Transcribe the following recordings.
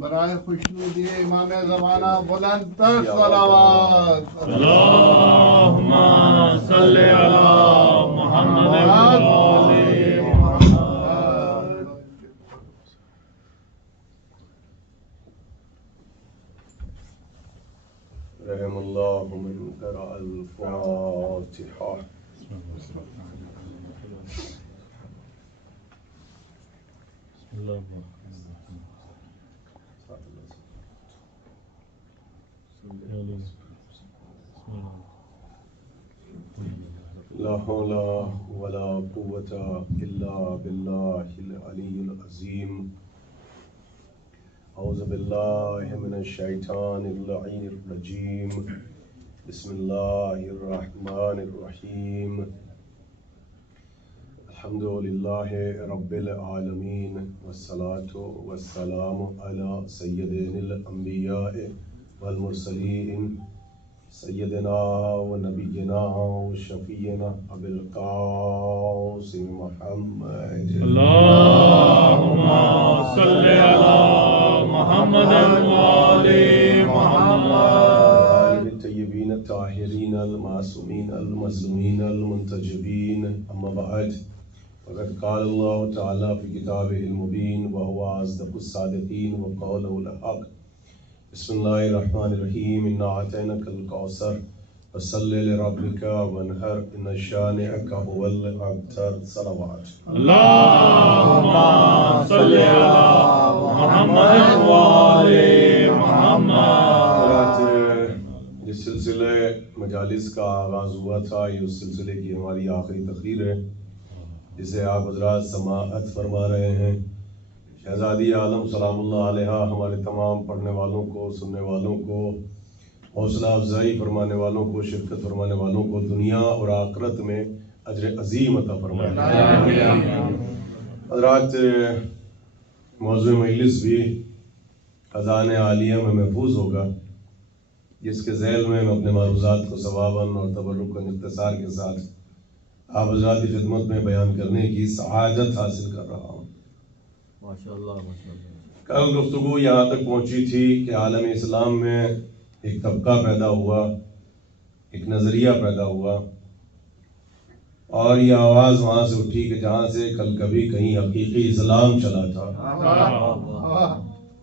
برائے خوشنودی امام زمانہ بلند تر صلوات اللہم صلی علی محمد و آل محمد. رحم اللہ من قرأ الفاتحہ. لا حول ولا قوة إلا بالله العلي العظيم. أعوذ بالله من الشيطان اللعين الرجيم. بسم الله الرحمن الرحيم. الحمد لله رب العالمين والصلاة والسلام على سيدنا الأنبياء والمرسلين سيدنا ونبينا وشفينا أبي القاسم محمد. اللہم صلی علی محمد و آل محمد. الطيبين الطاهرين المعصومين المظلومين المنتجبين. أما بعد فقد قال الله تعالى في كتابه المبين وهو أصدق الصادقين وقوله الحق. بسم الله الرحمن الرحيم. إنا أعطيناك الكوثر فصل لربك وانحر إن شانئك هو الأبتر. صلوات. اللہم صلی علی محمد و آل محمد. جس سلسلے مجالس کا آغاز ہوا تھا یہ اس سلسلے کی ہماری آخری تقریر ہے جسے آپ حضرات سماعت فرما رہے ہیں. شہزادی عالم سلام اللہ علیہ ہمارے تمام پڑھنے والوں کو، سننے والوں کو، حوصلہ افزائی فرمانے والوں کو، شرکت فرمانے والوں کو دنیا اور آخرت میں اجر عظیم عطا فرمائے. حضرات موضوع مجلس بھی خزانہ عالیہ میں محفوظ ہوگا جس کے ذیل میں اپنے معروضات کو ثواباً اور تبرکاً اختصار کے ساتھ آپ حضرات کی خدمت میں بیان کرنے کی سعادت حاصل کر رہا ہوں. کل گفتگو یہاں تک پہنچی تھی کہ عالم اسلام میں ایک طبقہ پیدا ہوا، ایک نظریہ پیدا ہوا، اور یہ آواز وہاں سے اٹھی کہ جہاں سے کل کبھی کہیں حقیقی اسلام چلا تھا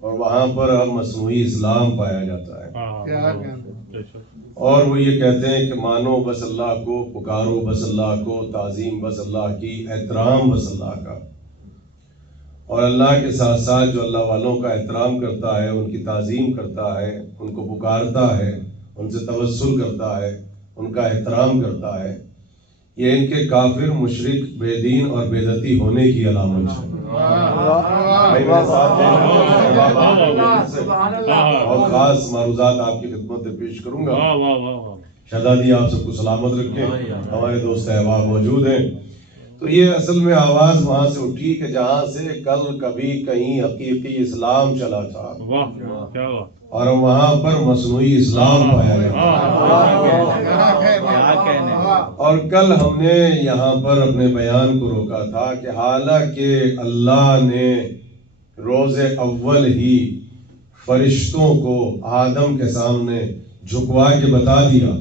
اور وہاں پر اب مصنوعی اسلام پایا جاتا ہے. اور وہ یہ کہتے ہیں کہ مانو بس اللہ کو، پکارو بس اللہ کو، تعظیم بس اللہ کی، احترام بس اللہ کا. اور اللہ کے ساتھ ساتھ جو اللہ والوں کا احترام کرتا ہے، ان کی تعظیم کرتا ہے، ان کو پکارتا ہے، ان سے توسل کرتا ہے، ان کا احترام کرتا ہے، یہ ان کے کافر، مشرک، بے دین اور بدعتی ہونے کی علامت ہے. اور خاص معروضات آپ کی خدمت میں پیش کروں گا. شہزادی آپ سب کو سلامت رکھیں. ہمارے دوست احباب موجود ہیں. تو یہ اصل میں آواز وہاں سے اٹھی کہ جہاں سے کل کبھی کہیں حقیقی اسلام چلا تھا اور وہاں پر مصنوعی اسلام پایا گیا. اور کل ہم نے یہاں پر اپنے بیان کو روکا تھا کہ حالانکہ اللہ نے روز اول ہی فرشتوں کو آدم کے سامنے جھکوا کے بتا دیا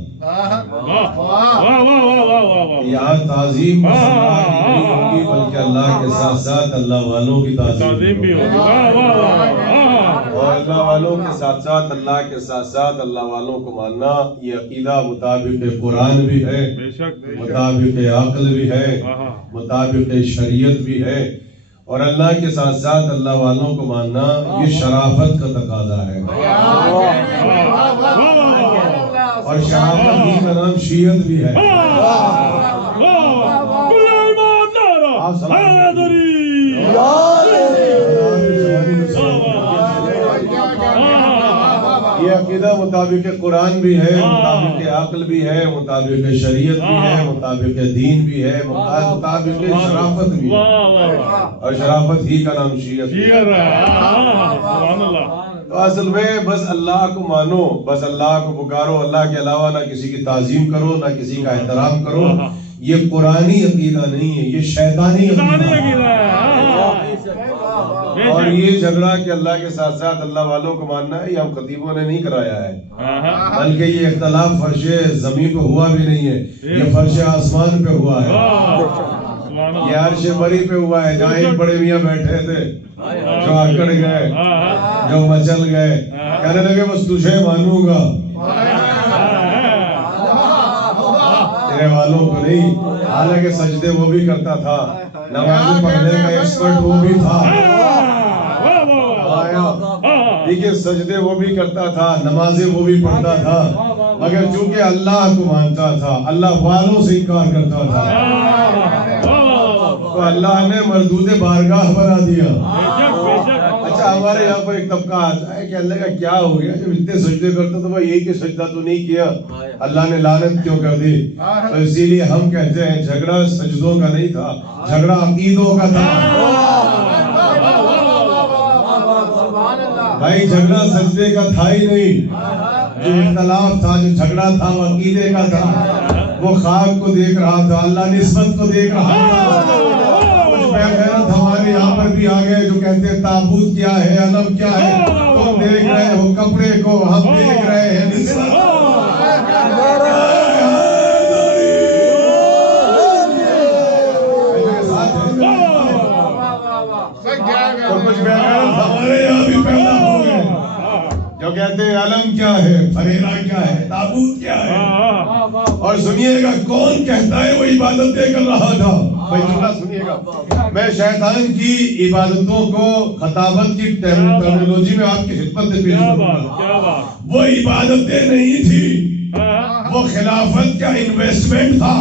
یہاں تعظیم بس اللہ کی نہیں ہوگی بلکہ اللہ کے ساتھ ساتھ اللہ والوں کی تعظیم بھی ہوگی. اور اللہ والوں کے ساتھ ساتھ اللہ کے ساتھ ساتھ اللہ والوں کو ماننا یہ عقیدہ مطابق قرآن بھی ہے، مطابق عقل بھی ہے، مطابق شریعت بھی ہے. اور اللہ کے ساتھ ساتھ اللہ والوں کو ماننا یہ شرافت کا تقاضا ہے. اور شرافت ہی کا نام شیعت بھی ہے. یہ عقیدہ مطابق قرآن بھی ہے، مطابق عقل بھی ہے، مطابق شریعت بھی ہے، مطابق دین بھی ہے، مطابق شرافت بھی ہے. اور شرافت ہی کا نام شیعت ہے. تو اصل میں بس اللہ کو مانو، بس اللہ کو پکارو، اللہ کے علاوہ نہ کسی کی تعظیم کرو، نہ کسی کا احترام کرو. یہ قرآنی عقیدہ نہیں ہے، یہ شیطانی عقیدہ ہے. اور یہ جھگڑا کہ اللہ کے ساتھ ساتھ اللہ والوں کو ماننا ہے، یہ ہم خطیبوں نے نہیں کرایا ہے، بلکہ یہ اختلاف فرش زمین پہ ہوا بھی نہیں ہے، یہ فرش آسمان پہ ہوا ہے، یہ عرش بری پہ ہوا ہے، جہاں ایک بڑے میاں بیٹھے تھے جو اکڑ گئے، جو مچل گئے، کہنے لگے بس تجھے مانوں گا، تیرے والوں کو نہیں۔ حالانکہ سجدے وہ بھی کرتا تھا، نماز پڑھنے کا ایکسپرٹ وہ بھی تھا، لیکن سجدے وہ بھی کرتا تھا، نمازیں وہ بھی پڑھتا تھا، مگر چونکہ اللہ کو مانتا تھا، اللہ والوں سے انکار کرتا تھا، تو اللہ نے مردود بارگاہ بنا دیا۔ اچھا ہمارے یہاں پر ایک طبقہ آتا ہے کہ اللہ کا کیا ہو گیا جب اتنے سجدے کرتا تو بھائی یہی کہ سجدہ تو نہیں کیا، اللہ نے لعنت کیوں کر دی؟ تو اسی لیے ہم کہتے ہیں جھگڑا سجدوں کا نہیں تھا، جھگڑا عقیدوں کا تھا۔ بھائی جھگڑا سجدے کا تھا ہی نہیں، جو اختلاف تھا، جو جھگڑا تھا وہ عقیدے کا تھا، وہ خاک کو دیکھ رہا تھا، اللہ نسبت کو دیکھ رہا تھا۔ کچھ بے غیرت ہمارے یہاں پر بھی آگئے جو کہتے ہیں تابوت کیا ہے، علم کیا ہے، تم دیکھ رہے ہو کپڑے کو، ہم دیکھ رہے ہیں نسبت کو۔ تو کچھ بے غیرت ہمارے یہاں بھی پیدا ہو گئے جو کہتے ہیں علم کیا ہے، فریضہ کیا ہے، تابوت کیا ہے۔ اور سنیے گا کون کہتا ہے وہ عبادت دے کر رہا تھا؟ بھائی جملہ سنیے گا، میں شیطان کی عبادتوں کو خطابت کی ٹرمینالوجی میں آپ کی خدمت میں پیش کروں گا۔ وہ عبادتیں نہیں تھی، وہ خلافت کا انویسٹمنٹ تھا۔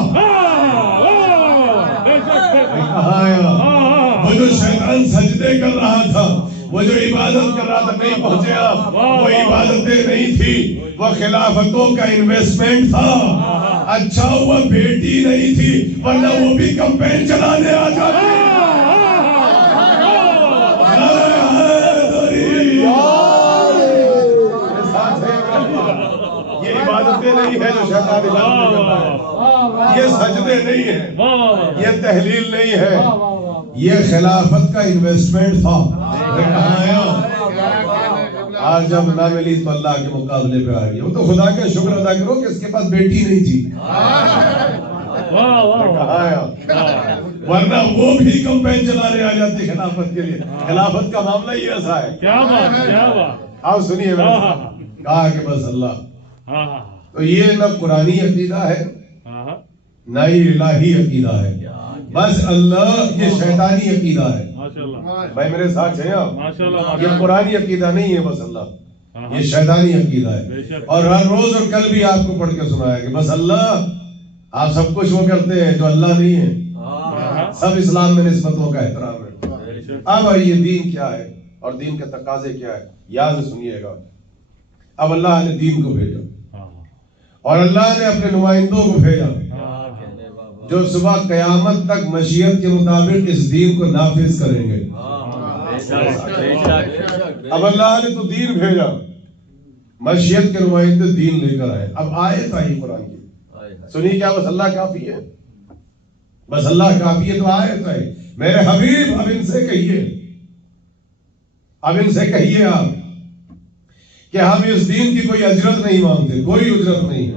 وہ جو شیطان سجدے کر رہا تھا، وہ جو عبادت کر رہا تھا، نہیں پہنچے آپ، وہ عبادتیں نہیں تھی، وہ خلافتوں کا انویسٹمنٹ تھا۔ اچھا ہوا بیٹی نہیں تھی، ورنہ وہ بھی کمپین چلانے آ جاتی۔ یہ عبادتیں نہیں ہیں جو شیطان عبادتیں کرتا ہے، یہ سجدے نہیں ہیں، یہ تحلیل نہیں ہے، یہ خلافت کا انویسٹمنٹ تھا۔ آج جب نہ ملی تو اللہ کے مقابلے پہ آ گیا، وہ تو خدا کا شکر ادا کرو کہ اس کے پاس بیٹی نہیں تھی، ورنہ وہ بھی کمپین چلانے آ جاتے خلافت کے لیے۔ خلافت کا معاملہ ہی ایسا ہے۔ آپ سنیے، کہا کہ بس اللہ، تو یہ نہ قرآنی عقیدہ ہے نہ ہی الہی عقیدہ ہے، بس اللہ یہ شیطانی عقیدہ ہے۔ بھائی میرے ساتھ ہیں آپ، یہ قرآنی عقیدہ نہیں ہے بس اللہ، یہ شیطانی عقیدہ ہے۔ اور ہر روز اور کل بھی آپ کو پڑھ کے سنایا کہ بس اللہ، آپ سب کچھ وہ کرتے ہیں جو اللہ نہیں ہے، سب اسلام میں نسبتوں کا احترام ہے۔ اب یہ دین کیا ہے اور دین کے تقاضے کیا ہے، یاد سنیے گا۔ اب اللہ نے دین کو بھیجا اور اللہ نے اپنے نمائندوں کو بھیجا جو صبح قیامت تک مشیت کے مطابق اس دین کو نافذ کریں گے۔ اب اللہ نے تو دین بھیجا، مشیت کے نمائندے دین لے کر آئے۔ اب آیت آئی قرآن کی، سنیے کیا بس اللہ کافی ہے؟ بس اللہ کافی ہے تو آیت آئی، میرے حبیب اب ان سے کہیے، اب ان سے کہیے آپ کہ ہم اس دین کی کوئی اجرت نہیں مانگتے، کوئی اجرت نہیں ہے۔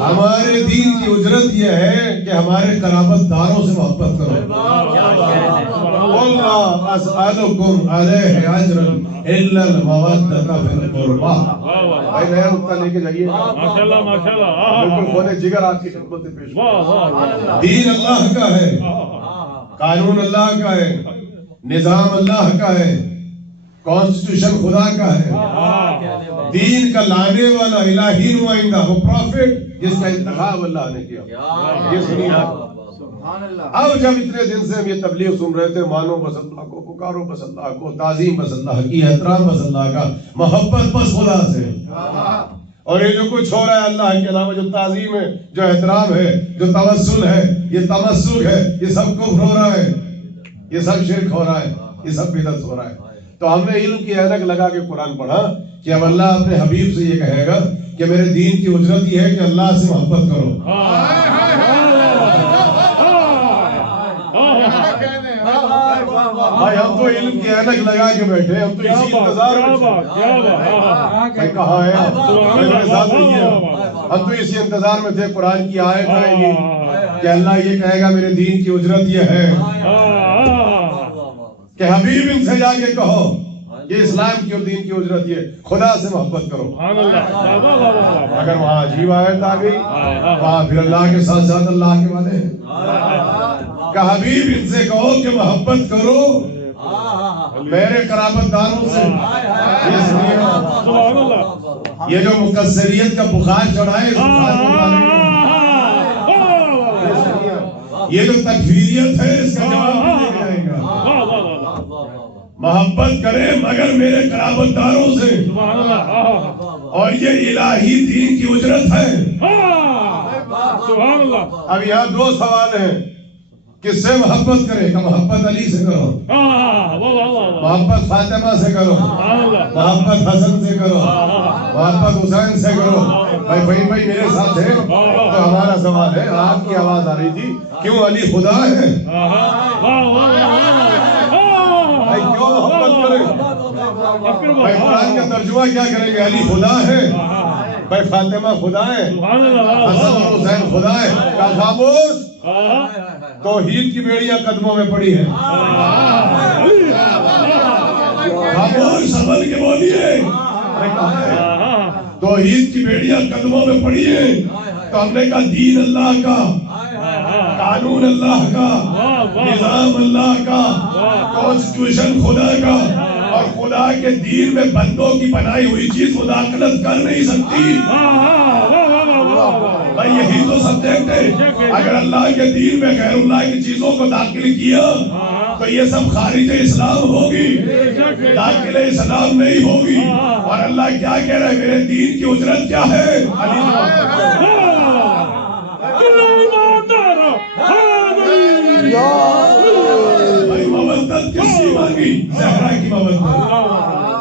ہمارے دین کی اجرت یہ ہے کہ ہمارے قرابت داروں سے محبت کرو۔ وَاللَّهُ أَسْأَلُكُمْ عَلَيْهِ أَجْرًا إِلَّا الْمَوَدَّةَ فِي الْقُرْبَى۔ بھائی نیا نقطہ لے کے جائیے، بالکل کھولے جگر آپ کی خدمت میں پیش۔ دین اللہ کا ہے، قانون اللہ کا ہے، نظام اللہ کا ہے، کانسٹیٹیوشن خدا کا ہے۔ دین کا لانے والا الہی نمائندہ وہ پروفٹ جس کا انتخاب اللہ نے کیا۔ یہ سنیے اب جب اتنے دن سے ہم یہ تبلیغ سن رہے تھے، مانو بس اللہ کو، پکارو بس اللہ کو، تعظیم بس اللہ کی، احترام بس اللہ کا، محبت بس خدا سے، اور یہ جو کچھ ہو رہا ہے اللہ کے علاوہ، جو تعظیم ہے، جو احترام ہے، جو توسل ہے، یہ تمسک ہے، یہ سب کفر ہو رہا ہے، یہ سب شرک ہو رہا ہے، یہ سب بدعت ہو رہا ہے۔ تو ہم نے علم کی اینک لگا کے قرآن پڑھا کہ اب اللہ اپنے حبیب سے یہ کہے گا کہ میرے دین کی اجرت یہ ہے کہ اللہ سے محبت کرو۔ بھائی ہم تو علم کی اینک لگا کے بیٹھے، ہم تو اسی انتظار میں تھے کہاں ہے میرے ساتھ رہیے، ہم تو اسی انتظار میں تھے قرآن کی آیت آئے گی کہ اللہ یہ کہے گا میرے دین کی اجرت یہ ہے کہ حبیب ان سے جا کے کہو یہ اسلام کی اور دین کی اجرت یہ خدا سے محبت کرو۔ اگر وہاں عجیب آیت آ گئی وہاں پھر اللہ کے ساتھ ساتھ اللہ کے وعدے ہیں کہ حبیب ان سے کہو کہ محبت کرو میرے قرابت داروں سے۔ یہ جو مقصریت کا بخار چڑھائے یہ جو تکفیریت ہے اس کا جواب نہیں جائے گا۔ محبت کرے مگر میرے قرابت داروں سے، اور یہ الہی دین کی اجرت ہے۔ اب یہاں دو سوال ہیں، کس سے محبت کرے؟ کہ محبت علی سے کرو، محبت فاطمہ سے کرو، محبت حسن سے کرو، محبت حسین سے کرو۔ بھائی میرے ساتھ ہے تو ہمارا سوال ہے، آپ کی آواز آ رہی تھی کیوں علی خدا ہے؟ بھائی کیوں محبت کرے؟ بھائی قرآن کا ترجمہ کیا کریں گے؟ علی خدا ہے، بھائی فاطمہ خدا ہے، حسن اور حسین خدا ہے۔ کیا خاموش؟ توحید کی بیڑیاں قدموں میں پڑی ہیں۔ خاموش سنبھل کے بولیے، توحید کی بیڑیاں قدموں میں پڑی ہیں۔ تو ہم نے کہا دین اللہ کا، قانون اللہ کا، نظام اللہ کا، کانسٹیٹیوشن خدا کا، اور خدا کے دین میں بندوں کی بنائی ہوئی چیز مداخلت کر نہیں سکتی۔ بھائی یہی تو سبجیکٹ ہے۔ اگر اللہ کے دین میں غیر اللہ کی چیزوں کو داخل کیا تو یہ سب خارج اسلام ہوگی، داخل اسلام نہیں ہوگی۔ اور اللہ کیا کہہ رہا ہے؟ میرے دین کی اجرت کیا ہے؟ بھائی مودت کس کی مانگی؟ زہرا کی مودت،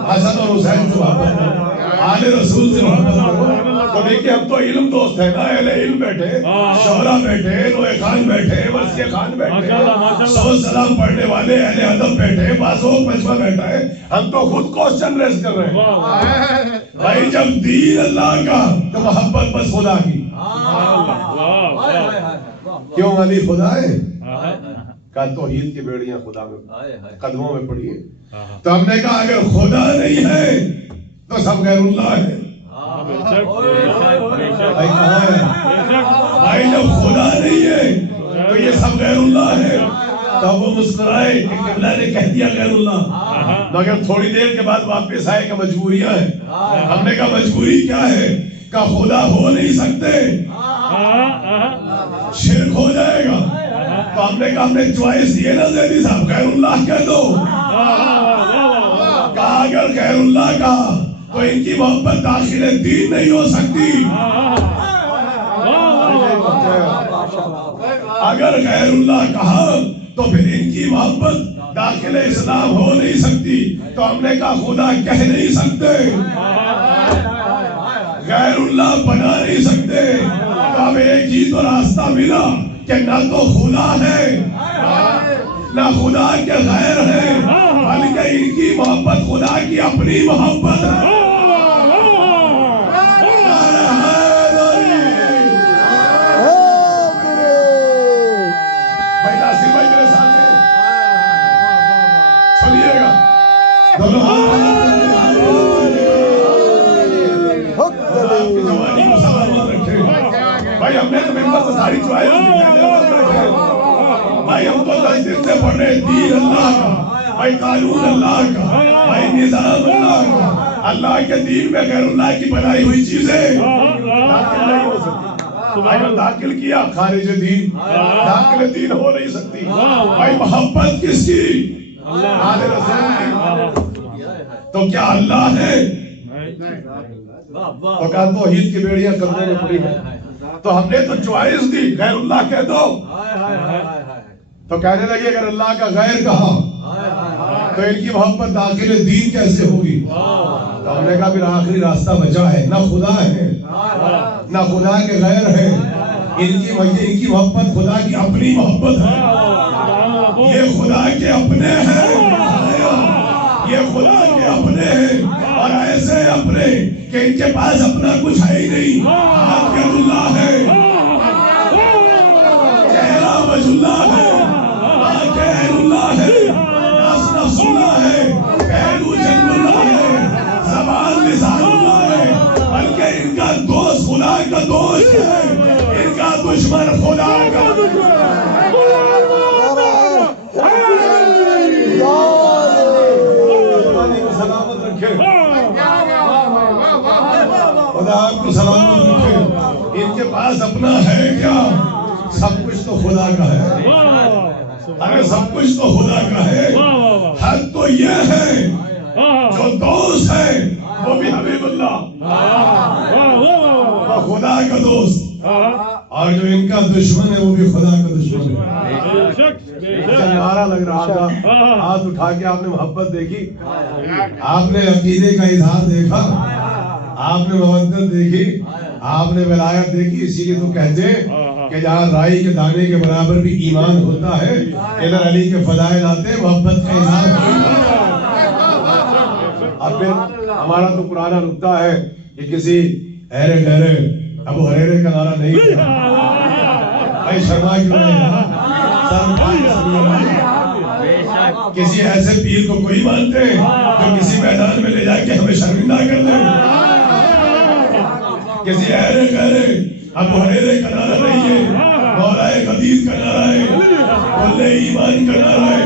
حسن اور حسین سے محبت کرو، آل رسول سے محبت کرو۔ تو دیکھیں ہم تو علم دوست ہیں نا، اہل علم بیٹھے، شعرا بیٹھے، نوے خان بیٹھے، وسیع خان بیٹھے، سو سلام پڑھنے والے اہل ادب بیٹھے، بازوق مجمع بیٹھا ہے، ہم تو خود کوسچن ریز کر رہے ہیں۔ بھائی جب دین اللہ کا تو محبت بس خدا کی۔ کیوں علی خدا ہے؟ کہا توحید کی بیڑیاں خدا میں قدموں میں پڑی ہیں۔ تو ہم نے کہا اگر خدا نہیں ہے تو سب غیر اللہ ہے۔ بھائی جب خدا نہیں ہے تو یہ سب غیر اللہ ہے۔ تو وہ مسکرائے کہ قبلہ نے کہہ دیا غیر اللہ، مگر تھوڑی دیر کے بعد واپس آئے کہ مجبوریاں ہیں۔ ہم نے کہا مجبوری کیا ہے؟ کہ خدا ہو نہیں سکتے، شرک ہو جائے گا۔ تو ہم نے کہا ہم نے چوائس یہ نہ زیدی صاحب غیر اللہ کہہ دو۔ کہا اگر غیر اللہ کا تو ان کی محبت داخل دین نہیں ہو سکتی۔ اگر غیر اللہ کہا تو پھر ان کی محبت داخل اسلام ہو نہیں سکتی۔ تو ہم نے کہا خدا کہہ نہیں سکتے، غیر اللہ بنا نہیں سکتے۔ تو اب ایک چیز تو راستہ ملا کہ نہ تو خدا ہے نہ خدا کے غیر ہے، بلکہ ان کی محبت خدا کی اپنی محبت ہے۔ بھائی ناصر بھائی میرے ساتھ ہیں، سنیے گا دونوں جوانی کو سلامت رکھے۔ بھائی ہم نے تو ممبر سے ساری چوائس بھائی ہم تو 10 دن سے پڑھ رہے دین اللہ کا، بھائی قانون اللہ کا، بھائی نظام اللہ کا۔ اللہ کے دین میں غیر اللہ کی بنائی ہوئی چیزیں داخل نہیں ہو سکتی۔ بھائی داخل کیا خارج دین، داخل دین ہو نہیں سکتی۔ بھائی محبت کس کی؟ آل رسول کی۔ تو کیا اللہ ہے؟ تو کہا توحید کی بیڑیاں قدموں میں پڑی ہیں۔ تو ہم نے تو چوائس دی غیر اللہ کہہ دو۔ تو کہنے لگے اگر اللہ کا غیر کہا تو ان کی محبت داخل دین کیسے ہوگی؟ تو ہم نے کہا پھر آخری راستہ بچا ہے، نہ خدا ہے نہ خدا کے غیر ہے، ان کی محبت خدا کی اپنی محبت ہے۔ یہ خدا کے اپنے ہیں، یہ خدا کے اپنے ہیں، اور ایسے اپنے کہ ان کے پاس اپنا کچھ ہے ہی نہیں. عاقبۃ اللہ ہے، چہرہ وجہ اللہ ہے، آنکھیں عین اللہ ہے، ناس نفس اللہ ہے، پہلو جنب اللہ ہے، زبان لسان اللہ ہے، بلکہ ان کا دوست خدا کا دوست ہے، ان کا دشمن خدا کا دشمن ہے. سلامت رکھے، خدا آپ کو سلامت رکھے. ان کے پاس اپنا ہے کیا؟ سب کچھ تو خدا کا ہے. اگر سب کچھ تو خدا کا ہے، حق تو یہ ہے جو دوست ہے وہ بھی حبیب اللہ، وہ خدا کا دوست، اور جو ان کا دشمن ہے وہ بھی خدا کا دشمن ہے. نعرہ لگ رہا تھا، ہاتھ اٹھا کے آپ نے محبت دیکھی، آپ نے عقیدے کا اظہار دیکھا، آپ نے مودت دیکھی، آپ نے ولایت دیکھی. اسی لیے تو کہتے ہیں کہ جہاں رائی کے دانے کے برابر بھی ایمان ہوتا ہے، ادھر علی کے فضائل آتے ہیں، محبت کا اظہار ہوتا ہے. اب پھر ہمارا تو پرانا نکتہ ہے کہ کسی ایرے گہرے ابو ہریرے کا نعرہ نہیں کیا. بھائی شرما کیوں نہیں کسی ایسے پیر کو کوئی مانتے جو کسی میدان میں لے جا کے ہمیں شرمندہ کر دے. کسی ایرے گہرے ابو ہریرے کا نعرہ نہیں ہے، مولا قدیر کا نعرہ ہے، کل ایمان کا نعرہ ہے،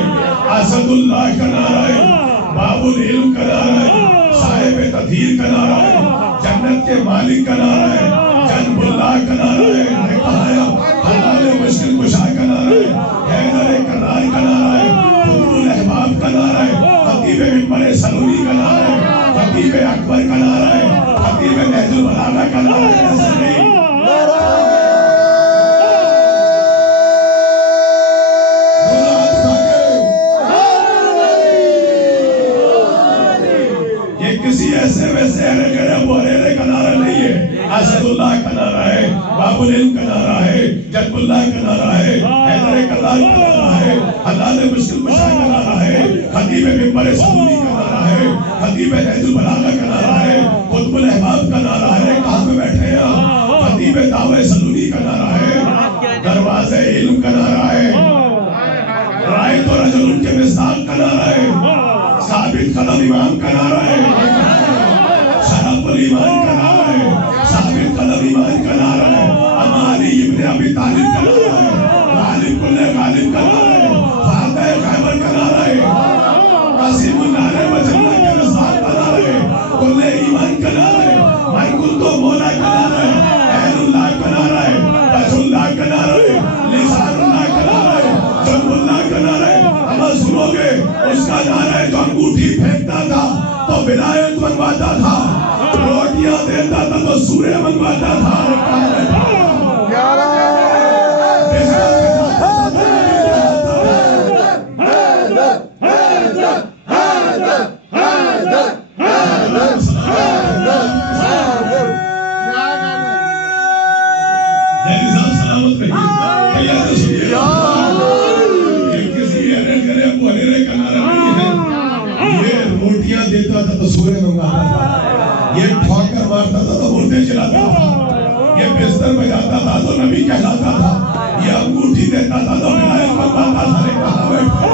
اسد اللہ کا نعرہ ہے، باب العلم کا نعرہ ہے، صاحب تطہیر کا نعرہ ہے، جنت کے مالک کا نعرہ ہے، جنب اللہ کا نعرہ ہے، حلال مشکل کشا کا نعرہ ہے، حیدر کرار کا نعرہ ہے، قطب الاحباب کا نعرہ ہے، خطیب منبر سلوی کا نعرہ ہے، خطیب اکبر کا نعرہ ہے، خطیب نہج البلاغہ کا نعرہ ہے. ایسا نہیں. ایسے ویسے ابو ہریرے کا نعرہ نہیں ہے، اسد اللہ کا نعرہ ہے، باب العلم کا نعرہ ہے، جنب اللہ کا نعرہ ہے، حیدر کرار کا نعرہ ہے، حلال مشکل کشا کا نعرہ ہے، خطیب منبر سلوی کا نعرہ ہے، خطیب نہج البلاغہ کا نعرہ ہے، قطب الاحباب کا نعرہ ہے. کہاں پہ بیٹھے ہیں؟ خطیب دعوی سلوی کا نعرہ ہے، دروازے علم کا نعرہ ہے، رائے تو رجل ان کے مصداق کا نعرہ ہے، ثابت قدم امام کا نعرہ ہے، شرف الایمان کا نعرہ ہے، ثابت قدم ایمان کا نعرہ ہے، علی ابن ابی طالب کا نعرہ ہے، غالب کل غالب کا نعرہ ہے، فاتح خیبر کا نعرہ ہے، قاسم النار وجنہ کے رسال کا نعرہ ہے، کل ایمان کا نعرہ ہے، من کنتو مولا کا نعرہ ہے، عین اللہ کا نعرہ ہے، وجہ اللہ کا نعرہ ہے، لسان اللہ کا نعرہ ہے، جنب اللہ کا نعرہ ہے. ہم سنو گے اس کا نعرہ ہے جو انگوٹھی پھینکتا تھا تو ولایت منگواتا تھا، روٹیاں دیتا تھا تو سورے منگواتا تھا. دیتا تھا تو سورے منگواتا تھا، یہ ٹھوکر مارتا تھا تو مردے چلاتا تھا، یہ بستر میں جاتا تھا تو نبی کہلاتا تھا، یہ انگوٹھی دیتا تھا تو ولایت منگواتا تھا. کہاں بیٹھا؟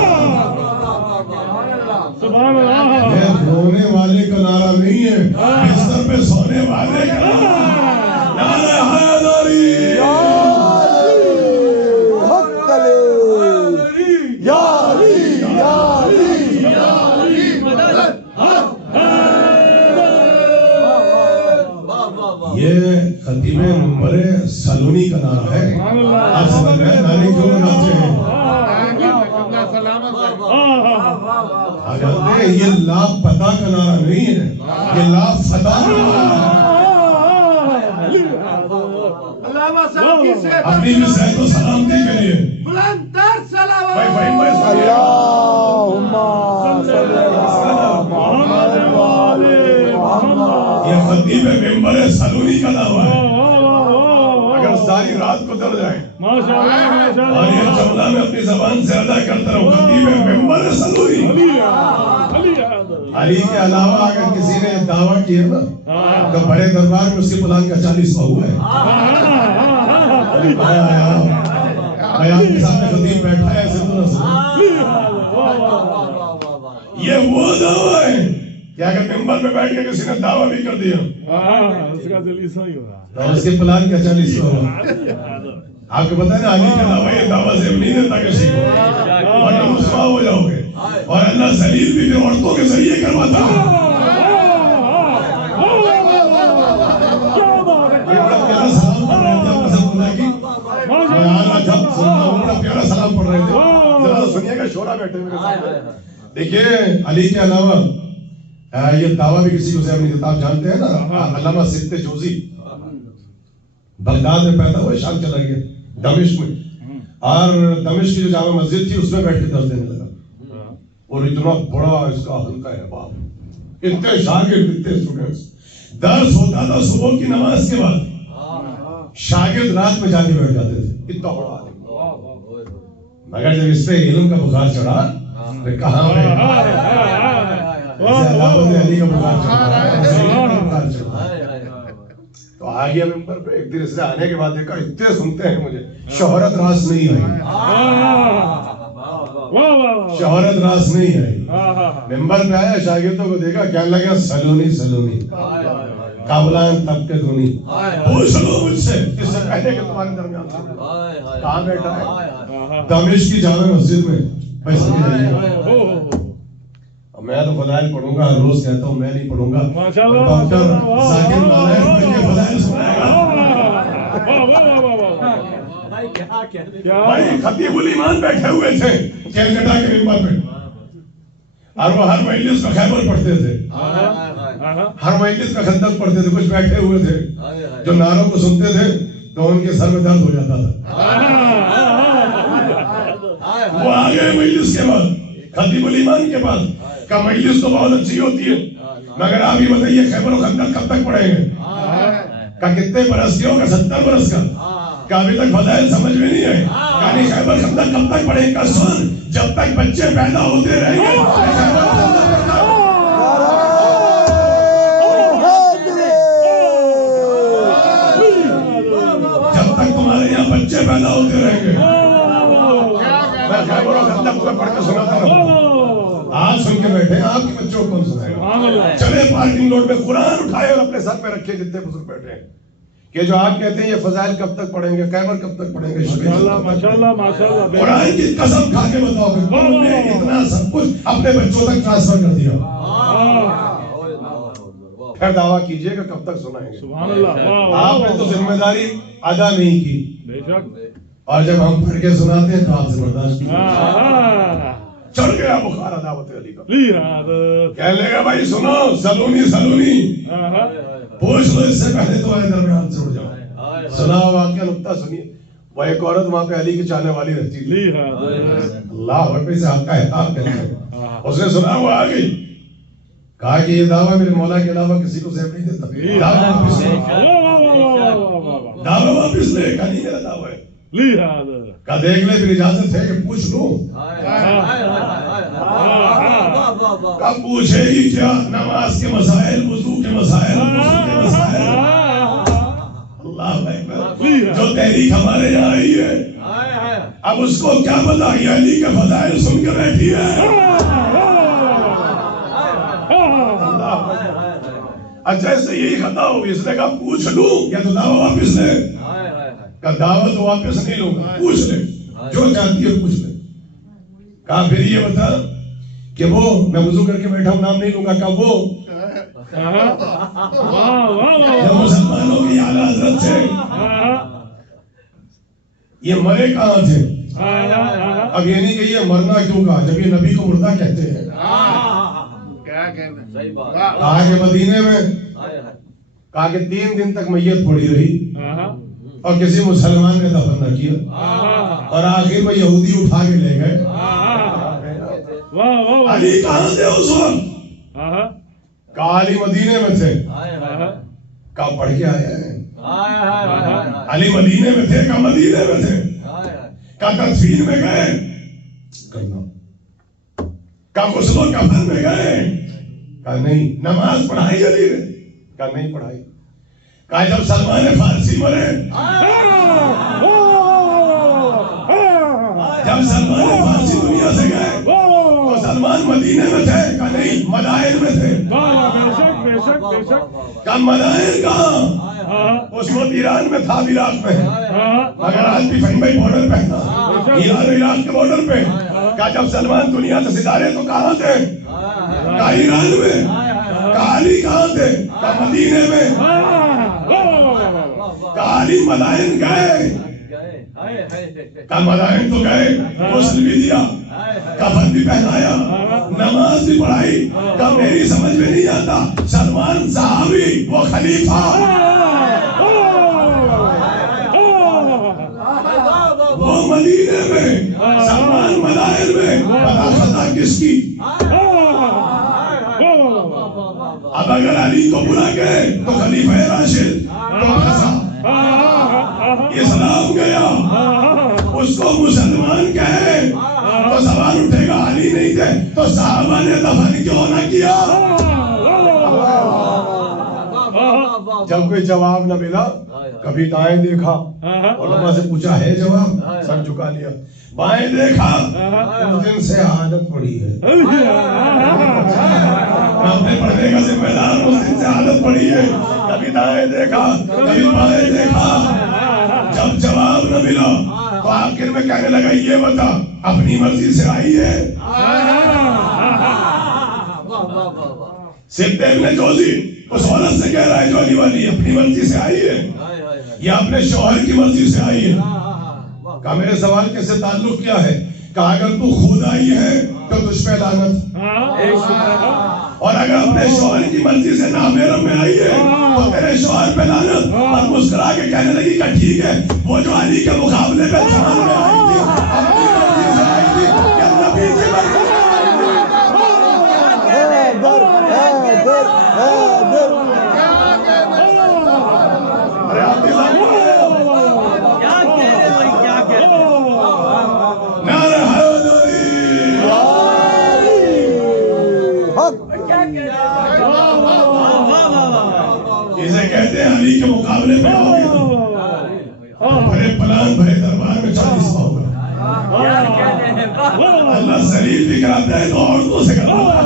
یہ رونے والے کا نعرہ نہیں ہے، بستر پہ سونے والے کا نعرہ حیدری. یہ خطیب منبر سلونی کا نعرہ ہے. آپ سمجھ گئے نعرے کیوں لگاتے ہیں؟ آپ جانتے ہیں یہ لا پتہ کا نعرہ نہیں ہے، یہ لا فتح کا نعرہ ہے. اپنی بھی صحت و سلامتی کے لیے بلندتر صلوات یہ خطیب منبر سلونی کا نعرہ ہے. اگر ساری رات کو در جائیں ماشاءاللہ ماشاءاللہ اور یہ جملہ میں اپنی زبان سے ادا کرتا رہوں خطیب ممبر سلوی علی کے علاوہ اگر کسی نے دعویٰ کیا نا تو بڑے دربار میں اس کے پلان کا 40واں ہوا ہے میں آپ کے سامنے خطیب بیٹھا ہے ایسے تو یہ وہ دعویٰ ہے کہ اگر ممبر میں بیٹھ کے کسی نے دعویٰ بھی کر دیا اس کا دل اس ہی ہوگا تو اس کے پلان کا 40واں ہوا آپ کو پتہ ہے نا علی کے علاوہ یہ دعویٰ سے نہیں دیتا کسی کو ورنہ رسوا ہو جاؤ گے اور اللہ ذلیل بھی پھر عورتوں کے ذریعے کرواتا ہے یہ بڑا پیارا سلام پڑھ رہے تھے قسم خدا کی میں آنا جب سنتا ہوں بڑا پیارا سلام پڑھ رہے تھے ذرا سنیے گا شورا بیٹھے میرے سامنے دیکھیے علی کے علاوہ یہ دعویٰ بھی کسی کو سے اپنی کتاب جانتے ہیں نا علامہ سبت جوزی بغداد میں پیدا ہوئے شام چلا گیا دمشق میں اور دمشق کی جو جامع مسجد تھی اس میں بیٹھ کے درس دینے لگا اور اتنا بڑا اس کا حلقہ ہے باپ اتنے شاگرد اتنے اسٹوڈنٹس درس ہوتا تھا صبح کی نماز کے بعد شاگرد رات میں جا کے بیٹھ جاتے تھے اتنا بڑا عالم مگر جب اس پہ علم کا بخار چڑھا تو کہاں علامت علی کا بخار چڑھا تو آ گیا ممبر پہ ایک دن اس نے آنے کے بعد دیکھا اتنے سنتے ہیں مجھے شہرت راس نہیں آئی شہرت راس نہیں آئی ممبر پہ آیا شاگردوں کو دیکھا کہنے لگا سلونی سلونی قابلان طبقے دونی پوچھ لو مجھ سے اس سے پہلے کہ تمہارے درمیان سے کہاں بیٹھا ہے دمشق کی جامع مسجد میں بس میں تو فضائل پڑھوں گا روز کہتا ہوں میں نہیں پڑھوں گا ڈاکٹر ذاکر نالائق مجھ کے فضائل سنائے گا بھائی خطیب الایمان بیٹھے ہوئے تھے کیلکٹا کے ممبر پہ اور وہ ہر مجلس کا خیبر پڑھتے تھے ہر مجلس کا خندق پڑھتے تھے کچھ بیٹھے ہوئے تھے جو نعروں کو سنتے تھے تو ان کے سر میں درد ہو جاتا تھا وہ آگے مجلس کے بعد خطیب الایمان کے بعد کا مجلس تو بہت اچھی ہوتی ہے مگر آپ یہ بتائیے خیبر و خندق کب تک پڑھیں گے کا کتنے برس کے ہوگا 70 برس کا ابھی تک فضائل سمجھ میں نہیں آئے یعنی خیبر خندق کب تک پڑھیں گا سن جب تک بچے پیدا ہوتے رہیں گے جب تک تمہارے یہاں بچے پیدا ہوتے رہیں گے میں خیبر و خندق کو پڑھ کے سناتا رہوں آپ سن کے بیٹھے ہیں آپ کے بچوں کو کون سنائے گا چلے پارکنگ لوٹ میں قرآن اٹھائے اور اپنے سر پہ رکھے جتنے بزرگ بیٹھے ہیں کہ جو آپ کہتے ہیں یہ فضائل کب تک پڑھیں گے خیبر کب تک پڑھیں گے ماشاءاللہ قرآن کی قسم کھا کے بتاؤ کہ تم نے اتنا سب کچھ اپنے بچوں تک ٹرانسفر کر دیا پھر دعویٰ کیجئے کہ کب تک سنائیں گے آپ نے تو ذمہ داری ادا نہیں کی اور جب ہم پڑھ کے سناتے ہیں تو آپ سے برداشت چڑھ گیا بخار عداوت علی کا کہنے لگا بھائی سنو سلونی سلونی پوچھ لو اس سے پہلے تو آئے درمیان سے اڑ جاؤ سنا واقعہ نکتہ سنیے وہ ایک عورت وہاں پہ علی کی چاہنے والی رہتی تھی اللہ اکبر سے حق کا احترام کرتے ہیں اس نے سنا وہ آ گئی کہا کہ یہ دعویٰ میرے مولا کے علاوہ کسی کو زیب نہیں دیتا دعویٰ واپس لے کہا نہیں میرا دعویٰ ہے کہا دیکھ لے پھر اجازت ہے کہ پوچھ لوں کہا پوچھے گی کیا نماز کے مسائل وضو کے مسائل اللہ اکبر جو تحریک ہمارے یہاں آئی ہے اب اس کو کیا پتا یہ علی کے فضائل سن کے بیٹھی ہے اچھا اس سے یہی خطا ہوگی اس نے کہا پوچھ لوں یا تو دعویٰ واپس لے کہ دعوت تو واپس نہیں لوں گا پوچھ لے جو چاہتی ہے پوچھ لے کہا پھر یہ بتا کہ وہ میں وضو کر کے بیٹھا ہوں نام نہیں لوں گا کہ وہ جب مسلمانوں کی اعلیٰ حضرت سے یہ مرے کہاں تھے اب یہ نہیں کہ یہ مرنا کیوں کہا جب یہ نبی کو مردہ کہتے ہیں کہا کہ مدینے میں کہا کہ 3 دن تک میت پڑی رہی اور کسی مسلمان نے دفن نہ کیا اور آخر میں یہودی اٹھا کے لے گئے علی کہاں تھے اس وقت کہا علی مدینے میں تھے کہا پڑھ کے آیا ہے علی مدینے میں تھے کہ مدینے میں تھے؟ کا تدفین میں گئے کرنا، کا غسل و کفن میں گئے؟ کہا نہیں. نماز پڑھائی علی نے؟ کہا نہیں پڑھائی. کہا جب سلمان فارسی مرے، جب سلمان فارسی دنیا سے گئے تو سلمان مدینے میں تھے؟ کہا نہیں مدائن میں تھے. کہا مدائن کہاں؟ اس وقت ایران میں تھا، عراق میں، مگر آج بھی فہم بھائی بارڈر پہ ہے، ایران عراق کے بارڈر پہ. کہا جب سلمان دنیا سے ستارے تو کہاں تھے؟ کہا ایران میں. کہا علی کہاں تھے؟ کہا مدینے میں. کہا علی مدائن گئے؟ کہا مدائن تو گئے، غسل بھی دیا، کفن بھی پہنایا، نماز بھی پڑھائی. کہا میری سمجھ میں نہیں آتا، سلمان صحابی وہ خلیفہ، وہ مدینے میں، سلمان مدائن میں، پتہ خطا کس کی؟ اب اگر علی کو بلا گئے تو خلیفہ راشد تو خسا اسلام گیا، اس کو مسلمان کہے تو سوال اٹھے گا علی نہیں تھے تو صحابہ نے دفن کیوں نہ کیا؟ جب کوئی جواب نہ ملا کبھی دائیں دیکھا، علماء سے پوچھا ہے جواب؟ سر جھکا لیا. بائیں دیکھا، اس دن سے عادت پڑی ہے، اپنے پڑھنے کا ذمہ دار، اس دن سے عادت پڑی ہے. کبھی دائیں دیکھا کبھی بائیں دیکھا، جب جواب نہ ملا تو آخر میں کہنے لگا یہ بتا اپنی مرضی سے آئی ہے؟ سکھ ابن جوزی اس عورت سے کہہ رہا ہے جو علی والی اپنی مرضی سے آئی ہے یا اپنے شوہر کی مرضی سے آئی ہے؟ کہا میرے سوال کے سے تعلق کیا ہے؟ کہا اگر تو خود آئی ہے تو تجھ پہ لعنت، اور اگر اپنے شوہر کی مرضی سے نامحرم میں آئی ہے تو تیرے شوہر پہ لعنت. اور مسکرا کے کہنے لگی کہ ٹھیک ہے، وہ جو علی کے مقابلے پہ جہان میں آئی تھی اپنی مرضی سے آئی تھی یا نبی کی مرضی سے کہتے ہیں علی کے مقابلے پہ آؤگے تو بڑے پلان بھرے دربار میں 40 پاؤ گا. اللہ ذلیل بھی کراتا ہے تو عورتوں سے کراتا ہے.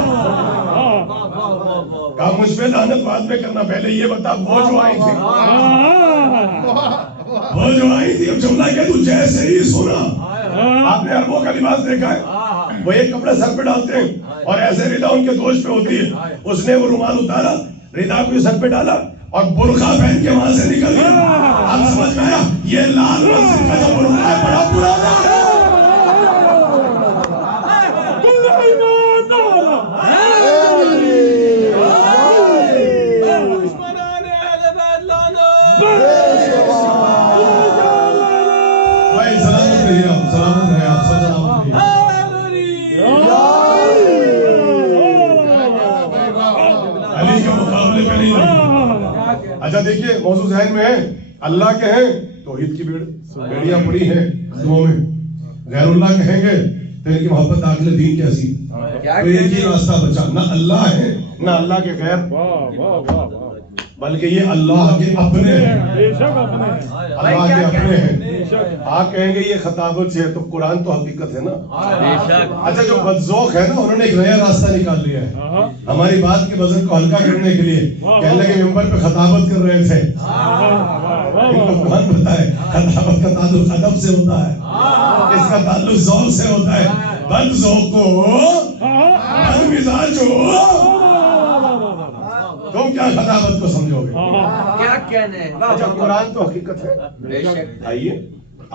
کہا مجھ پہ لعنت بعد میں کرنا، پہلے یہ بتا وہ جو آئی تھی، وہ جو آئی تھی. اب جملہ کہ تو جیسے ہی سنا، آپ نے عربوں کا لباس دیکھا ہے، وہ ایک کپڑا سر پہ ڈالتے ہیں اور ایسے ردا ان کے دوش پہ ہوتی ہے. اس نے وہ رومال اتارا، ردا کو سر پہ ڈالا اور برقع پہن کے وہاں سے نکل گیا. آپ سمجھ میں آیا یہ لال مسجد کا جو برقع ہے بڑا پرانا ہے. بھائی سلامت رہیے آپ، سلامت رہے آپ، سلامت رہیے. علی کے مقابلے پہ نہیں رہی. اچھا دیکھیے موضوع ذہن میں ہے، اللہ کہیں توحید کی بیڑیاں پڑی ہیں دعاؤں میں، غیر اللہ کہیں گے تو ان کی محبت داخل دین کیسی؟ تو ایک ہی راستہ بچا، نہ اللہ ہے نہ اللہ کے غیر، بلکہ یہ اللہ کے اپنے ہیں، اللہ کے اپنے ہیں. آپ کہیں گے یہ خطابت سے ہے تو قرآن تو حقیقت ہے نا. اچھا جو بدذوق ہے نا انہوں نے ایک نیا راستہ نکال لیا ہے ہماری بات کے وزن کو ہلکا کرنے کے لیے. کہنے لگے ممبر پہ خطابت کر رہے تھے، ان کو قرآن پتہ ہے خطابت کا تعلق ادب سے ہوتا ہے، اس کا تعلق ذوق سے ہوتا ہے. بدذوق کو بد مزاج ہو تم کیا خطابت کو سمجھو گے؟ کیا کہنے؟ اچھا قرآن تو حقیقت ہے. آئیے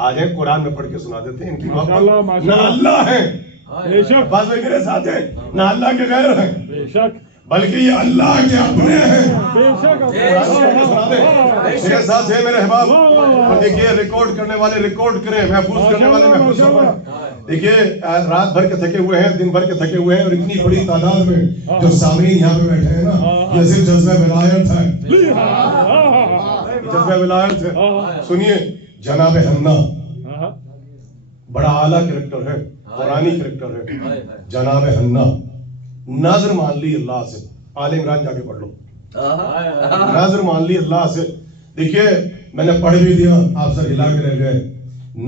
آج ہے قرآن میں پڑھ کے سنا دیتے ہیں. ان کی محبت نہ اللہ ہے، بعض میرے ساتھ ہیں، نہ اللہ کے غیر ہیں، بلکہ یہ اللہ کے اپنے ہیں. میرے ساتھ ہے میرے احباب. اور دیکھیے ریکارڈ کرنے والے ریکارڈ کریں، محفوظ کرنے والے محفوظ فرمائیں. دیکھیے رات بھر کے تھکے ہوئے ہیں، دن بھر کے تھکے ہوئے ہیں، اور اتنی بڑی تعداد میں جو سامعین یہاں پہ بیٹھے ہیں نا، یہ صرف جذبہ ولایت ہے. جذبہ ولایت ہے. سنیے جناب حنا بڑا اعلیٰ کریکٹر ہے, قرآنی کریکٹر ہے. جناب حنا نظر مان لی اللہ سے. آل عمران جا کے پڑھ لو. نظر مان لی اللہ سے. دیکھیے میں نے پڑھ بھی دیا, آپ سر ہلا کے رہ گئے.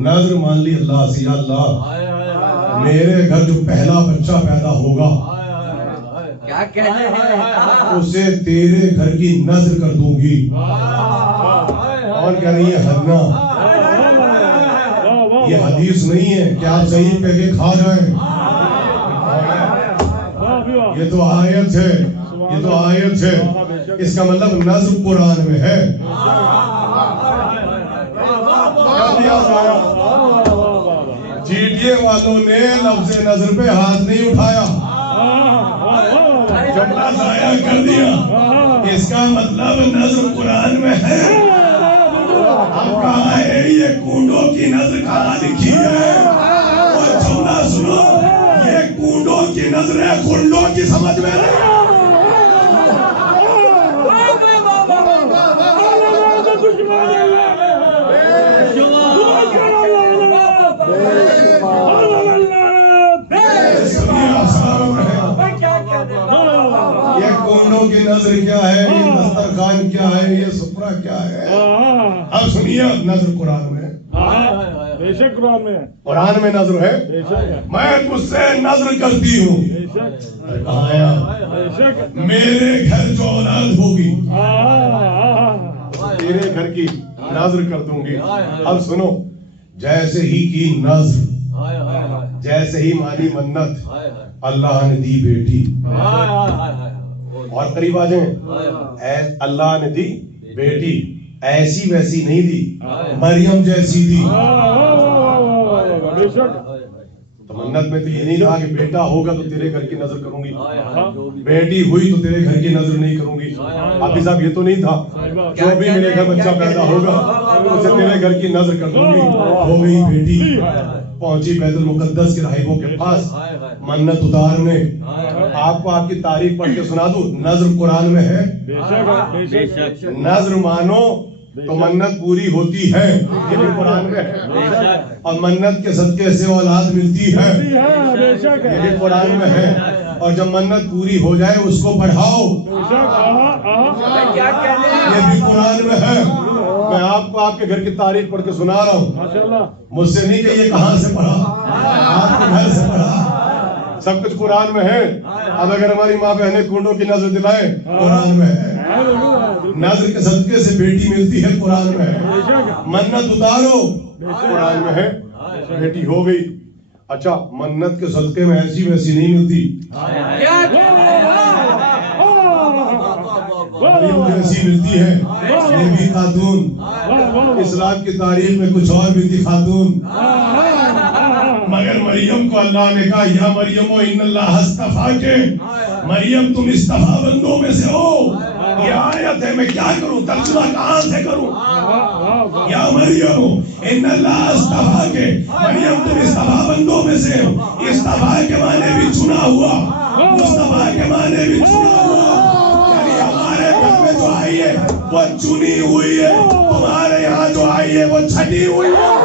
نظر مان لی اللہ سے, یا اللہ میرے گھر جو پہلا بچہ پیدا ہوگا کیا کہتے ہیں, اسے تیرے گھر کی نظر کر دوں گی. اور کہہ رہی ہے حنا, یہ حدیث نہیں ہے کہ آپ صحیح کہہ کے کھا جائیں. یہ تو آیت ہے, یہ تو آیت ہے. اس کا مطلب نظر قرآن میں ہے. جی ٹی اے والوں نے لفظ نظر پہ ہاتھ نہیں اٹھایا, جملہ ضائع کر دیا. اس کا مطلب نظر قرآن میں ہے. اب کہاں ہے یہ کونڈوں کی نظر کہاں لکھی ہے؟ اور جملہ سنو, یہ کونڈوں کی نظر ہے, کنڈوں کی سمجھ میں نہیں. یہ کونڈوں کی نظر کیا ہے, یہ دسترخوان کیا ہے, یہ سفرہ کیا ہے. اب سنیے نظر قرآن میں, بے شک قرآن میں, قرآن میں نظر ہے. میں تجھ سے نظر کرتی ہوں, میرے گھر جو اولاد ہوگی تیرے گھر کی نظر کر دوں گی. اب سنو, جیسے ہی کی نظر, جیسے ہی مانی منت, اللہ نے دی بیٹی. اور قریب آ جائیں, اللہ نے دی بیٹی, ایسی ویسی نہیں دی, مریم جیسی دی. تو منت میں تو یہ نہیں کہا کہ بیٹا ہوگا تو تیرے گھر کی نظر کروں گی, بیٹی ہوئی تو تیرے گھر کی نظر نہیں کروں گی. حافظ صاحب یہ تو نہیں تھا جو بھی میرے گھر بچہ پیدا ہوگا اسے تیرے گھر کی نظر کر دوں گی. ہو گئی بیٹی, پہنچی بیت المقدس کے راہبوں کے پاس منت اتارنے. آپ کو آپ کی تاریخ پڑھ کے سنا دوں, نظر قرآن میں ہے. نظر مانو تو منت پوری ہوتی ہے, یہ بھی قرآن میں ہے. اور منت کے صدقے سے اولاد ملتی ہے, یہ بھی قرآن میں ہے. اور جب منت پوری ہو جائے اس کو پڑھاؤ, یہ بھی قرآن میں ہے. میں آپ کو آپ کے گھر کی تاریخ پڑھ کے سنا رہا ہوں, مجھ سے نہیں کہ یہ کہاں سے پڑھا, آپ کے گھر سے پڑھا. سب کچھ قرآن میں ہے. اب اگر ہماری ماں بہنیں کنڈوں کی نظر دلائیں, قرآن میں ہے. نظر کے صدقے سے بیٹی ملتی ہے, قرآن میں ہے. منت اتارو, قرآن میں ہے. بیٹی ہو گئی. اچھا, منت کے صدقے میں ایسی ویسی نہیں ملتی, ایسی ملتی ہے. یہ بھی خاتون, اسلام کی تاریخ میں کچھ اور بھی تھی خاتون, مگر مریم کو اللہ نے کہا یا مریم ان اللہ اصطفاک, مریم تم اصطفا بندوں میں سے ہو. یہ آیت ہے, میں کیا کروں, ترجمہ کہاں سے کروں. یا مریم ان اللہ اصطفاک, مریم تم اصطفا بندوں میں سے ہو. اصطفا کے معنی بھی چنا ہوا, مصطفیٰ کے معنی بھی چنا ہوا. یعنی ہمارے گھر میں جو آئی ہے وہ چنی ہوئی ہے, تمہارے یہاں جو آئی ہے وہ چھٹی ہوئی ہے.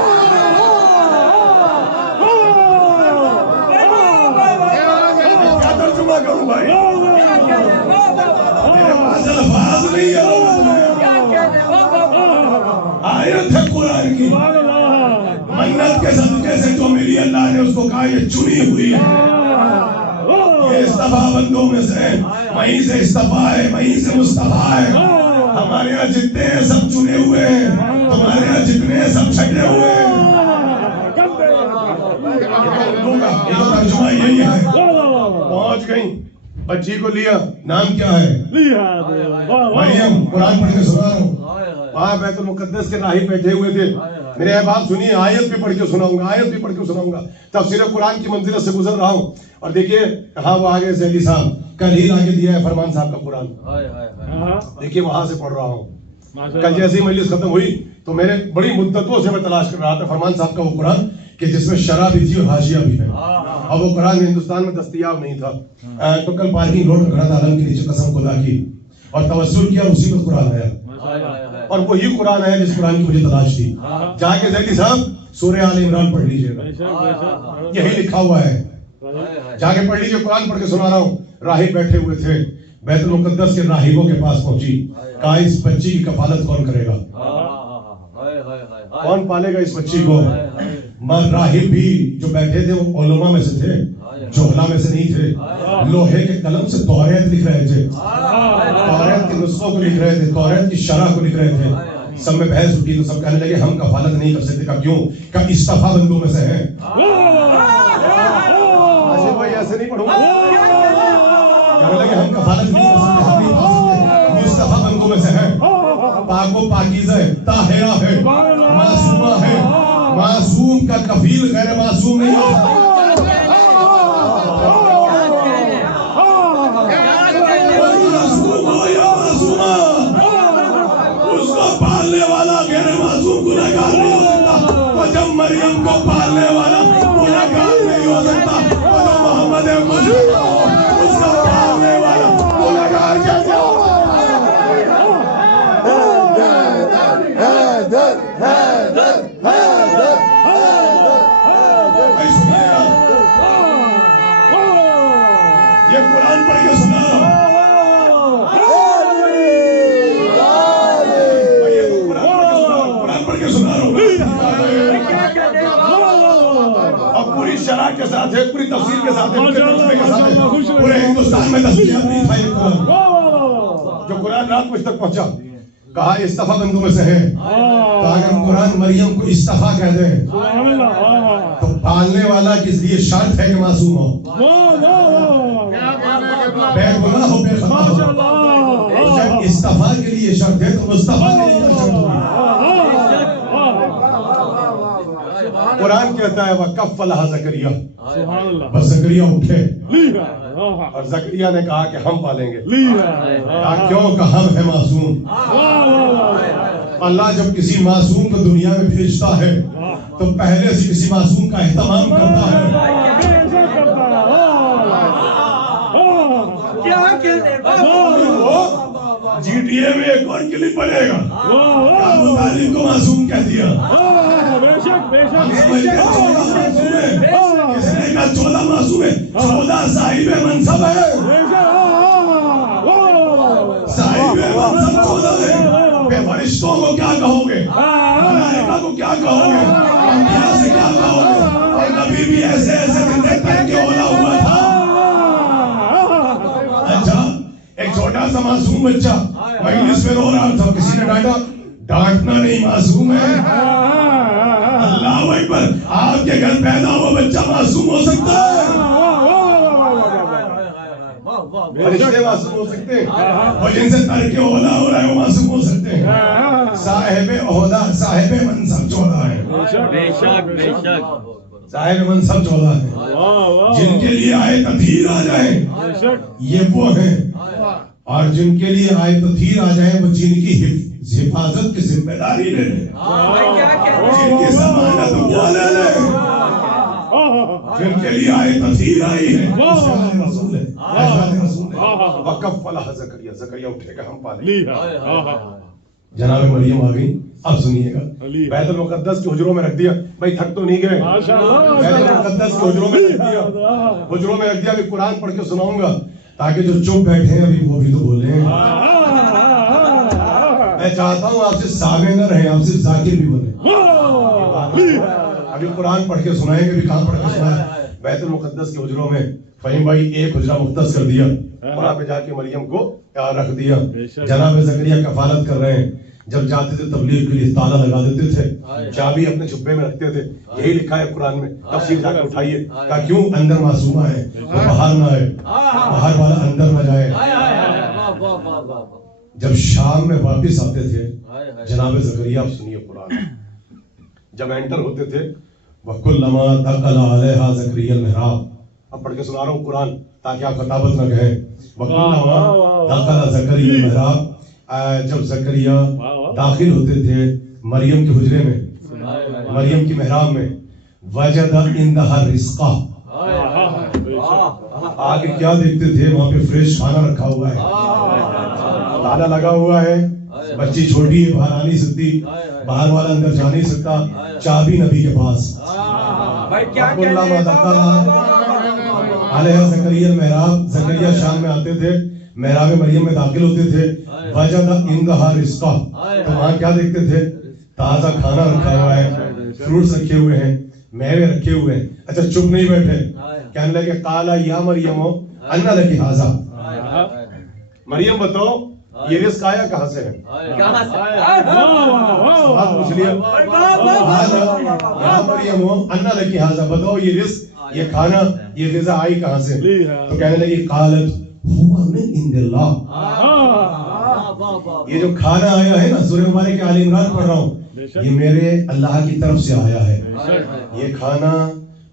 کروں بھائی, میرے پاس الفاظ نہیں ہے. آیت ہے قرآن کی, منت کے صدقے سے جو ملی اللہ نے اس کو کہا یہ چنی ہوئی ہے, یہ اصطفا بندوں میں سے, وہیں سے اصطفا ہے, وہیں سے مصطفیٰ ہے. ہمارے یہاں جتنے ہیں سب چنے ہوئے ہیں, تمہارے یہاں جتنے ہیں سب چھٹے ہوئے ہیں. یہ ترجمہ یہی ہے. پہنچ گئی, بچی کو لیا, نام کیا ہے, مریم. قرآن پڑھ کے سنا رہا ہوں. وہاں بیت المقدس کے راہب بیٹھے ہوئے تھے. میرے احباب سنیے, آیت بھی پڑھ کے سناؤں گا, آیت بھی پڑھ کے سناؤں گا. تفسیر قرآن کی منزلت سے گزر رہا ہوں. اور دیکھیے کہاں وہ آگے سے صاحب کل ہی لا کے دیا ہے فرمان صاحب کا قرآن. دیکھیے وہاں سے پڑھ رہا ہوں. کل جیسی مجلس ختم ہوئی تو میرے بڑی مدتوں سے میں تلاش کر رہا تھا فرمان صاحب کا وہ قرآن کہ جس میں شرح بھی تھی اور حاشیہ بھی ہے, اور وہ قرآن ہندوستان میں دستیاب نہیں تھا. تو کل پارکنگ روڈ میں کھڑا تھا, علم کے نیچے قسم خدا کی, اور توسل کیا, اسی میں قرآن آیا. اور وہی قرآن ہے جس قرآن کی مجھے تلاش تھی. جا کے زیدی صاحب سورہ آل عمران پڑھ لیجئے گا, یہی لکھا ہوا ہے. جا کے پڑھ لیجئے, قرآن پڑھ کے سنا رہا ہوں. راہب بیٹھے ہوئے تھے, بیت المقدس کے راہبوں کے پاس پہنچی, کہا اس بچی کی کفالت کون کرے گا, کون پالے گا اس بچی کو. راہب بھی جو بیٹھے تھے وہ علماء میں سے تھے, جہلا میں سے نہیں تھے. لوہے کے قلم سے توریت لکھ رہے تھے, توریت کے نسخوں کو لکھ رہے تھے, توریت کی شرح کو لکھ رہے تھے. سب میں بحث اٹھی تو سب کہنے لگے ہم کفالت نہیں کر سکتے. کہا کیوں؟ کہ استفا بندوں میں سے ہیں. بھائی ایسے نہیں پڑھوں گا. کہنے لگے ہم کفالت نہیں کر سکتے, ہم نہیں پڑھ سکتے. استفا بندوں میں سے ہیں. پاک و پاکیزہ ہے, طاہرہ ہے, معصومہ ہے. معصوم کا کفیل غیر معصوم نہیں ہوتا. اس کو پالنے والا غیر معصوم گنہگار نہیں ہو سکتا. اور جب مریم کو پالنے والا گنہگار نہیں ہو سکتا, اور جو محمد اس کو پالنے والا گنہگار کیسے ہو سکتا؟ یہ قرآن پڑھ کے سنا رہا ہوں. اور پوری شرح کے ساتھ ہے, پوری تفسیر کے ساتھ ہے, پورے ہندوستان میں دستیاب نہیں تھا یہ قرآن. جو قرآن رات مجھ تک پہنچا, کہا استفا بندوں میں سے ہے. کہا اگر قرآن مریم کو استفا کہہ دے تو پالنے والا کس لیے شرط ہے کہ معصوم ہو, بے گناہ ہو, بے خطا ہو. جب استفا کے لیے شرط ہے تو مصطفیٰ کے لیے شرط ہوگی. قرآن کہتا ہے وَكَفَّلَهَا زکریا, بس زکریا اٹھے, اور زکریا نے کہا کہ ہم پالیں گے. کہا کیوں؟ کہ ہم ہیں معصوم. اللہ جب کسی معصوم کو دنیا میں بھیجتا ہے تو پہلے سے کسی معصوم کا اہتمام کرتا ہے. جی ٹی اے میں ایک اور کلپ بنے گا, ابو طالب کو معصوم کہہ دیا. کس نے کہا 14 معصوم ہے, 14 صاحب منصب ہے. صاحب منصب 14 ہے. بے فرشتوں کو کیا کہو گے, ملائکہ کو کیا کہو گے, انبیاء سے کیا کہو گے. اور نبی بھی ایسے ایسے کندھے پہن کے اولا ہوا تھا. اچھا, ایک چھوٹا سا معصوم بچہ مجلس میں رو رہا تھا, کسی نے ڈانٹا, ڈانٹنا نہیں, معصوم ہے. اللہ اکبر, آپ کے گھر پیدا ہوا بچہ معصوم ہو سکتا ہے. فرشتے معصوم ہو سکتے ہیں, اور جن سے ترک اولا ہو رہا ہے وہ معصوم ہو سکتے ہیں. صاحب عہدہ, صاحب منصب 14 ہے. بے شک, بے شک, صاحب منصب 14 ہے. جن کے لیے آئے تطہیر آ جائیں یہ وہ ہیں, اور جن کے لیے آئے تطہیر آ جائیں وہ جن کی حفاظت کی ذمہ داری لے لیں, جن کی ضمانت وہ لے لیں. جن کے لیے آئے تطہیر آئی ہے, رسول ہے, وَكَفَّلَهَا زکریا, زکریا اٹھے گا ہم پالیں. جناب مریم آ گئی. اب سنیے گا, بیت المقدس کے حجروں میں رکھ دیا. بھائی تھک تو نہیں گئے, بیت المقدس کے حجروں میں رکھ دیا, حجروں میں رکھ دیا. ابھی قرآن پڑھ کے سناؤں گا تاکہ جو چپ بیٹھے ہیں ابھی وہ بھی تو بولیں. میں چاہتا ہوں آپ سے سامع نہ رہیں, آپ سے ذاکر بھی بنیں. ابھی قرآن پڑھ کے سنائیں گے. بھی کہاں پڑھ کے سنائیں؟ بیت المقدس کے حجروں میں. فہیم بھائی ایک حجرہ مختص کر دیا, وہاں پہ جا کے مریم کو رکھ دیا. جناب زکریا کفالت کر رہے ہیں. جب جاتے تھے تبلیغ کے لیے تالا لگا دیتے تھے, چابی اپنے جھبے میں رکھتے تھے. یہی لکھا ہے قرآن میں, تفسیر جا کے اٹھائیے. کہا کیوں؟ اندر معصومہ ہے, باہر نہ ہے, باہر والا اندر نہ جائے. جب شام میں واپس آتے تھے جناب زکریا, آپ سنیے قرآن, جب انٹر ہوتے تھے وَكُلَّمَا دَخَلَ عَلَيْهَا زَكَرِيَّا الْمِحْرَابَ. اب پڑھ کے سنا رہا ہوں قرآن تاکہ آپ خطابت نہ کہیں. وَكُلَّمَا دَخَلَ زَكَرِيَّا الْمِحْرَابَ, جب زکریا داخل ہوتے تھے مریم کے حجرے میں, مریم کی محراب میں, وجد عندها رزقا, آگے کیا دیکھتے تھے؟ وہاں پہ فریش کھانا رکھا ہوا ہے, تالا لگا ہوا ہے, بچی چھوٹی ہے باہر آ نہیں سکتی, باہر والا اندر جا نہیں سکتا, چابی نبی کے پاس. علیہ زکریا المحراب, زکریا شام میں آتے تھے, محراب مریم میں داخل ہوتے تھے, وجد عندہا رزقا, تو وہاں کیا دیکھتے تھے؟ تازہ کھانا رکھا ہوا ہے, فروٹس رکھے ہوئے ہیں, میوے رکھے ہوئے ہیں. اچھا چپ نہیں بیٹھے, کہنے لگے قال یا مریم انا لکی ھذا, مریم بتاؤ یہ رزق آیا کہاں سے ہے؟ بات پوچھ لیا, یا مریم انا لکی ھذا, بتاؤ یہ رزق, یہ کھانا, یہ غذا آئی کہاں سے؟ تو کہنے لگی قالت هو من عند اللہ, یہ جو کھانا آیا ہے نا, سورہ مبارک آل عمران پڑھ رہا ہوں, یہ میرے اللہ کی طرف سے آیا ہے, یہ کھانا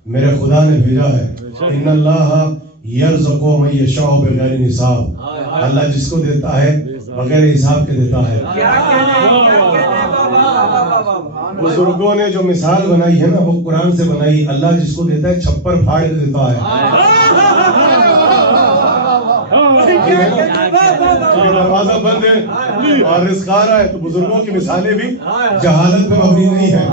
میرے خدا نے بھیجا ہے. ان اللہ یرزق من یشاء بغیر حساب, اللہ جس کو دیتا ہے بغیر حساب کے دیتا ہے. بزرگوں نے جو مثال بنائی ہے نا وہ قرآن سے بنائی, اللہ جس کو دیتا ہے چھپر پھاڑ کے دیتا ہے. دروازہ بند ہے اور رزق آ رہا ہے, تو بزرگوں کی مثالیں بھی جہالت پہ مبنی نہیں ہے,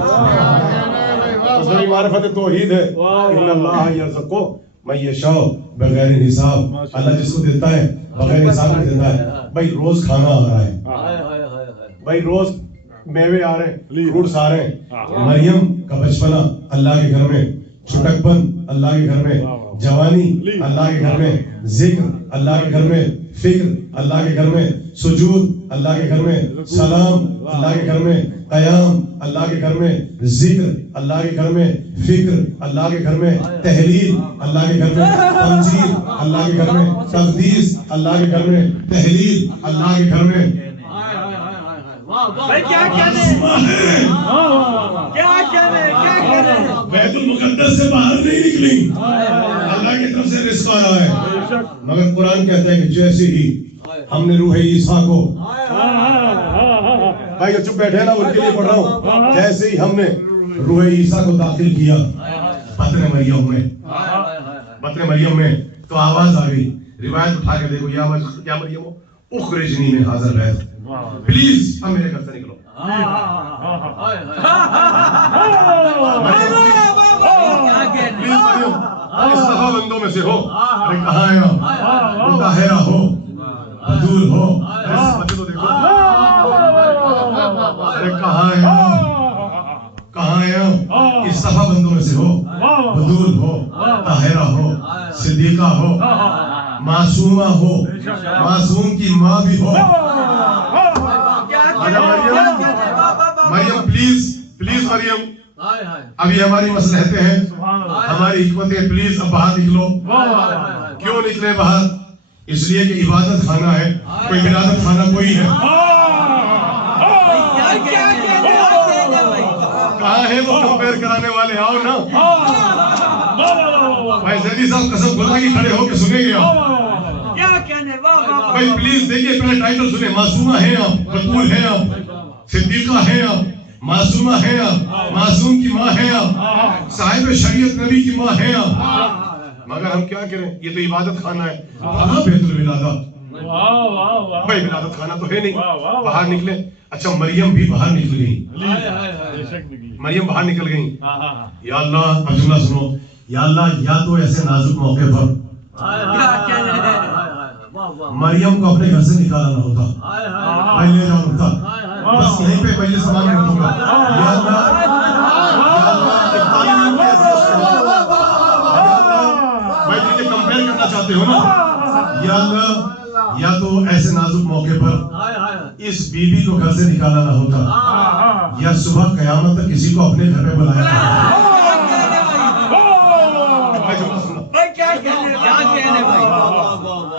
بزرگ معرفت توحید ہے. ان اللہ یرزق من یشاء بغیر حساب, اللہ جس کو دیتا ہے بغیر حساب کے دیتا ہے. بھائی روز کھانا آ رہا ہے, بھائی روز میوے آ رہے ہیں, فروٹس آ رہے ہیں. مریم کا بچپنا اللہ کے گھر میں, چھٹک پن اللہ کے گھر میں, جوانی اللہ کے گھر میں, ذکر اللہ کے گھر میں, فکر اللہ کے گھر میں, سجود اللہ کے گھر میں, سلام اللہ کے گھر میں, قیام اللہ کے گھر میں, ذکر اللہ کے گھر میں, فکر اللہ کے گھر میں, تحلیل اللہ کے گھر میں, تنزیل اللہ کے گھر میں, تقدیس اللہ کے گھر میں, تحلیل اللہ کے گھر میں. بیت المقدس سے باہر نہیں نکلی, اللہ کی طرف سے رزق آ رہا ہے. مگر قرآن کہتا ہے کہ جیسے ہی ہم نے روح عیسیٰ کو, بھائی چپ بیٹھے نا, ان کے لیے پڑھ رہا ہوں, جیسے ہی ہم نے روح عیسیٰ کو داخل کیا بطن مریم میں, بطن مریم میں, تو آواز آ گئی. روایت اٹھا کے دیکھو, یا مریم اخرجنی من ھذا البیت, پلیز اب میرے گھر سے نکلو. استفا بندوں میں سے ہو, ارے کہاں ہے آپ, مطہرہ ہو, بدول ہو, ارے کہاں ہے آپ, کہاں ہے آپ, استفا بندوں میں سے ہو, بدول ہو, طاہرہ ہو, صدیقہ ہو, معصومہ ہو, معصوم کی ماں بھی ہو. مریم پلیز پلیز مریم, ابھی ہماری مصلحتیں ہیں, ہماری حکمتیں, پلیز اب باہر نکلو. کیوں نکلے باہر؟ اس لیے کہ عبادت خانہ ہے, کوئی ولادت خانہ کوئی ہے. کہاں ہے وہ کمپیئر کرانے والے, آؤ نا. بھائی زیدی صاحب قسم خدا کی کھڑے ہو کے سنیں گے آپ, بھائی پلیز دیکھیے پہلے ٹائٹل سنیں. معصومہ ہیں آپ, بطول ہیں آپ, صدیقہ ہیں آپ, معصومہ ہیں آپ, معصوم کی ماں ہیں آپ, صاحب شریعت نبی کی ماں ہیں آپ. مگر ہم کیا کریں, یہ تو عبادت خانہ ہے, کہاں بیت الولادہ, بھائی ولادت خانہ تو ہے نہیں, باہر نکلے. اچھا مریم بھی باہر نکل گئی, مریم باہر نکل گئی. یا اللہ اب جملہ سنو, یا اللہ یا تو ایسے نازک موقع پر مریم کو اپنے گھر سے نکالا نہ ہوتا, میں لے جاؤں ہوتا, بس یہیں پہ پہلے سامان رکھوں گا. یا اللہ, بھائی تجھے کمپیئر کرنا چاہتے ہو نا, یا اللہ یا تو ایسے نازک موقع پر اس بی بی کو گھر سے نکالا نہ ہوتا, یا صبح قیامت تک کسی کو اپنے گھر میں بلایا نہ ہوتا.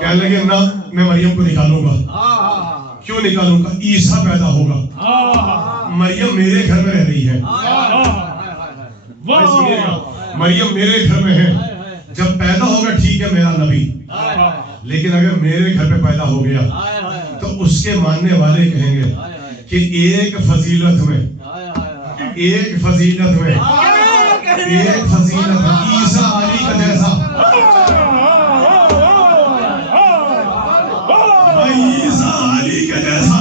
کہنے لگے نہ, میں مریم کو نکالوں گا. کیوں نکالوں گا؟ عیسیٰ پیدا ہوگا, مریم میرے گھر میں رہ رہی ہے. مریم میرے گھر میں ہے, جب پیدا ہوگا ٹھیک ہے میرا نبی, لیکن اگر میرے گھر پہ پیدا ہو گیا تو اس کے ماننے والے کہیں گے کہ ایک فضیلت میں عیسیٰ علی کا جیسا, عیسیٰ علی کا جیسا,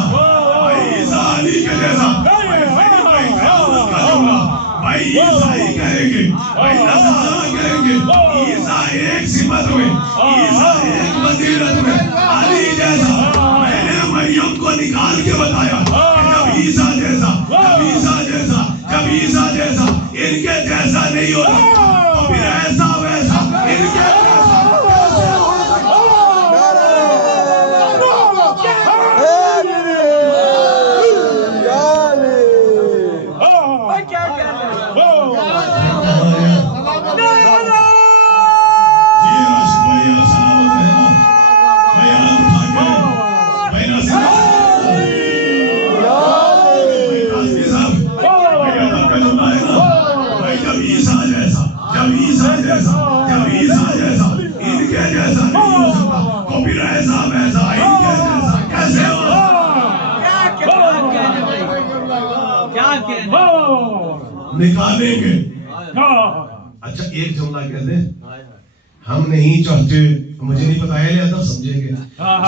وہ بھی ایسا ویسا ہی کیسے ہو؟ نکالیں گے. اچھا ایک جملہ کہہ دیں, ہم نہیں چاہتے, مجھے نہیں پتا ہے ادب سمجھیں گے,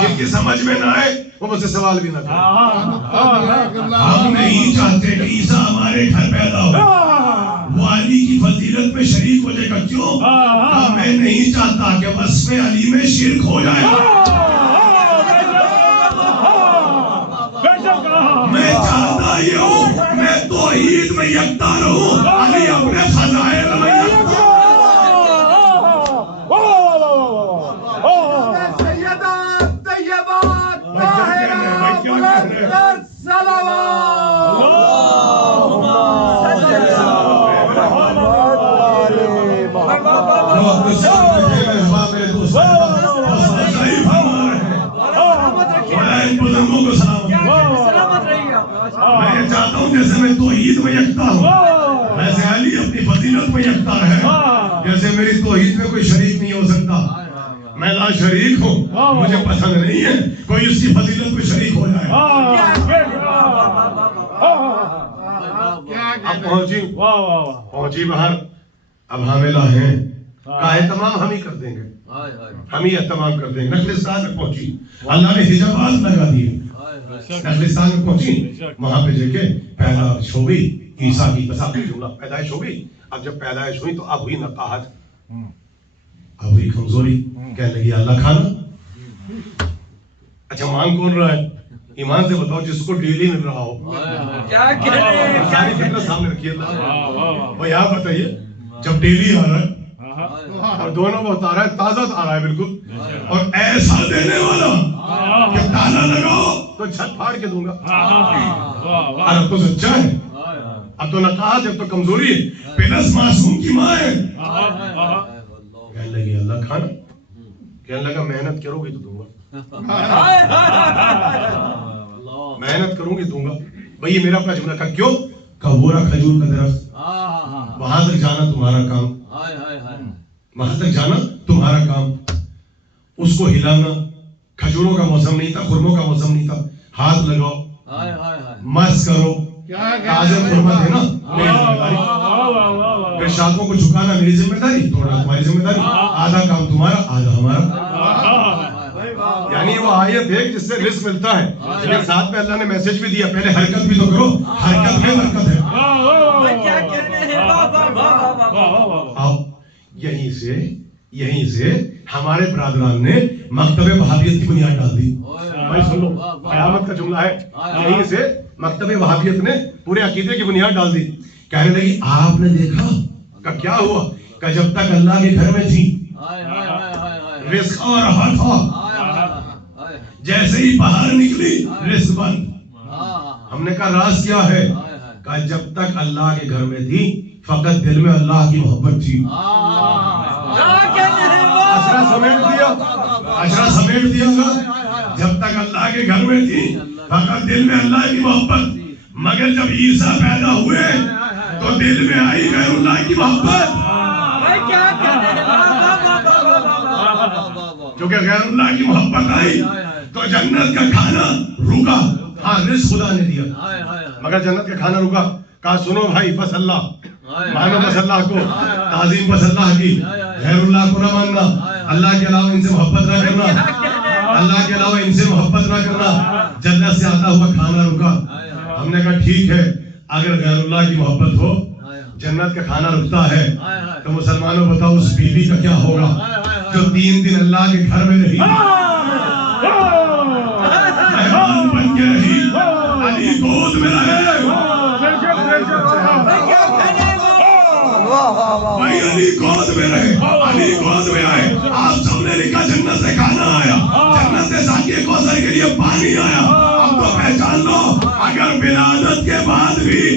جن کی سمجھ میں نہ آئے وہ مجھ سے سوال بھی نہ کریں. ہم نہیں چاہتے کہ عیسیٰ ہمارے گھر پیدا ہو, وہ علی کی فضیلت میں شریک ہو جائے گا. کیوں؟ میں نہیں چاہتا کہ وصف علی میں شرک ہو جائے. میں چاہتا یہ ہوں میں توحید میں یکتا رہوں, علی اپنے فضائل میں یکتا. میں چاہتا ہوں جیسے میں توحید میں یکتا ہوں ویسے علی اپنی فضیلت میں یکتا رہے. جیسے میری توحید میں کوئی شریک نہیں ہو سکتا, میں لا شریک ہوں, مجھے پسند نہیں ہے کوئی اس کی فضیلت میں شریک ہو جائے. اب پہنچی باہر, اب حاملہ ہیں کا اہتمام ہم ہی کر دیں گے, ہم ہی اہتمام کر دیں گے. نخلستان میں پہنچی, اللہ نے حجابات لگا دیے. نخلستان میں پہنچی, وہاں پہ جا کے پیدائش ہو گئی عیسیٰ کی. بس آپ کی جملہ پیدائش ہو گئی. اب جب پیدائش ہوئی تو اب ہوئی نقاہت, اب ہوئی کمزوری. کہنے لگی اللہ کھانا. اچھا مانگ کون رہا ہے؟ ایمان سے بتاؤ جس کو ڈیلی مل رہا ہو. ساری فطرت سامنے رکھیے اللہ. بھائی آپ بتائیے جب ڈیلی آ رہا ہے اور دونوں وقت آ رہا ہے, تازہ آ رہا ہے بالکل, اور ایسا دینے والا کہ تالا لگاؤ تو چھت پھاڑ کے دوں گا. اب تو سچا ہے, اب تو نقاہت ہے, اب تو کمزوری ہے, پلس معصوم کی ماں ہے. کہنے لگی اللہ کھانا. کہنے لگا محنت کرو گی تو دوں گا, محنت کروں گی دوں گا. بھائی یہ میرا اپنا جملہ تھا. کیوں؟ کبورا کھجور کا درخت, وہاں تک جانا تمہارا کام, وہاں تک جانا تمہارا کام. اس کو ہلانا, کھجوروں کا موسم نہیں تھا, خرموں کا موسم نہیں تھا, ہاتھ لگاؤ, مس کرو, تازہ خرما دینا میری ذمہ داری, ارشادوں کو جھکانا میری ذمہ داری, توڑنا تمہاری ذمہ داری, آدھا کام تمہارا آدھا ہمارا. یعنی وہ آیت ہے جس سے رزق ملتا ہے, لیکن ساتھ میں اللہ نے میسج بھی دیا پہلے حرکت بھی تو کرو, حرکت میں برکت ہے. اب یہیں سے ہمارے برادران نے مکتب وہابیت کی بنیاد ڈال دی. بھائی سن لو, قیامت کا جملہ ہے, یہیں سے مکتب وہابیت نے پورے عقیدے کی بنیاد ڈال دی. کہنے لگی آپ نے دیکھا کہ کیا ہوا, کہ جب تک اللہ کے گھر میں تھی رزق آ رہا تھا, جیسے ہی باہر نکلی رزق بند. ہم نے کہا راز کیا ہے؟ کہ جب تک اللہ کے گھر میں تھی فقط دل میں اللہ کی محبت تھی. اشرا سمیٹ دیا گا. جب تک اللہ کے گھر میں تھی فقط دل میں اللہ کی محبت, مگر جب عیسیٰ پیدا ہوئے تو دل میں آئی غیر اللہ کی محبت. کیونکہ غیر اللہ کی محبت آئی تو جنت کا کھانا رکا. ہاں رزق خدا نے دیا مگر جنت کا کھانا رکا. کہا سنو بھائی بس اللہ مانو, بس اللہ کو تعظیم, بس اللہ کی, غیر اللہ کو نہ ماننا, اللہ کے علاوہ ان سے محبت نہ کرنا, اللہ کے علاوہ ان سے محبت نہ کرنا. جنت سے آتا ہوا کھانا رکا. ہم نے کہا ٹھیک ہے, اگر غیر اللہ کی محبت ہو جنت کا کھانا رکتا ہے تو مسلمانوں بتاؤ اس بیوی کا کیا ہوگا جو 3 دن اللہ کے گھر میں رہی, مہمان بن کے رہی, علی گود میں رہے. بھائی علی گود میں رہے, علی گود میں آئے. آپ سب نے لکھا جنت سے کھانا آیا, جنت سے ساقی کوثر کے لیے پانی آیا. اب تو پہچان لو اگر ولادت کے بعد بھی اس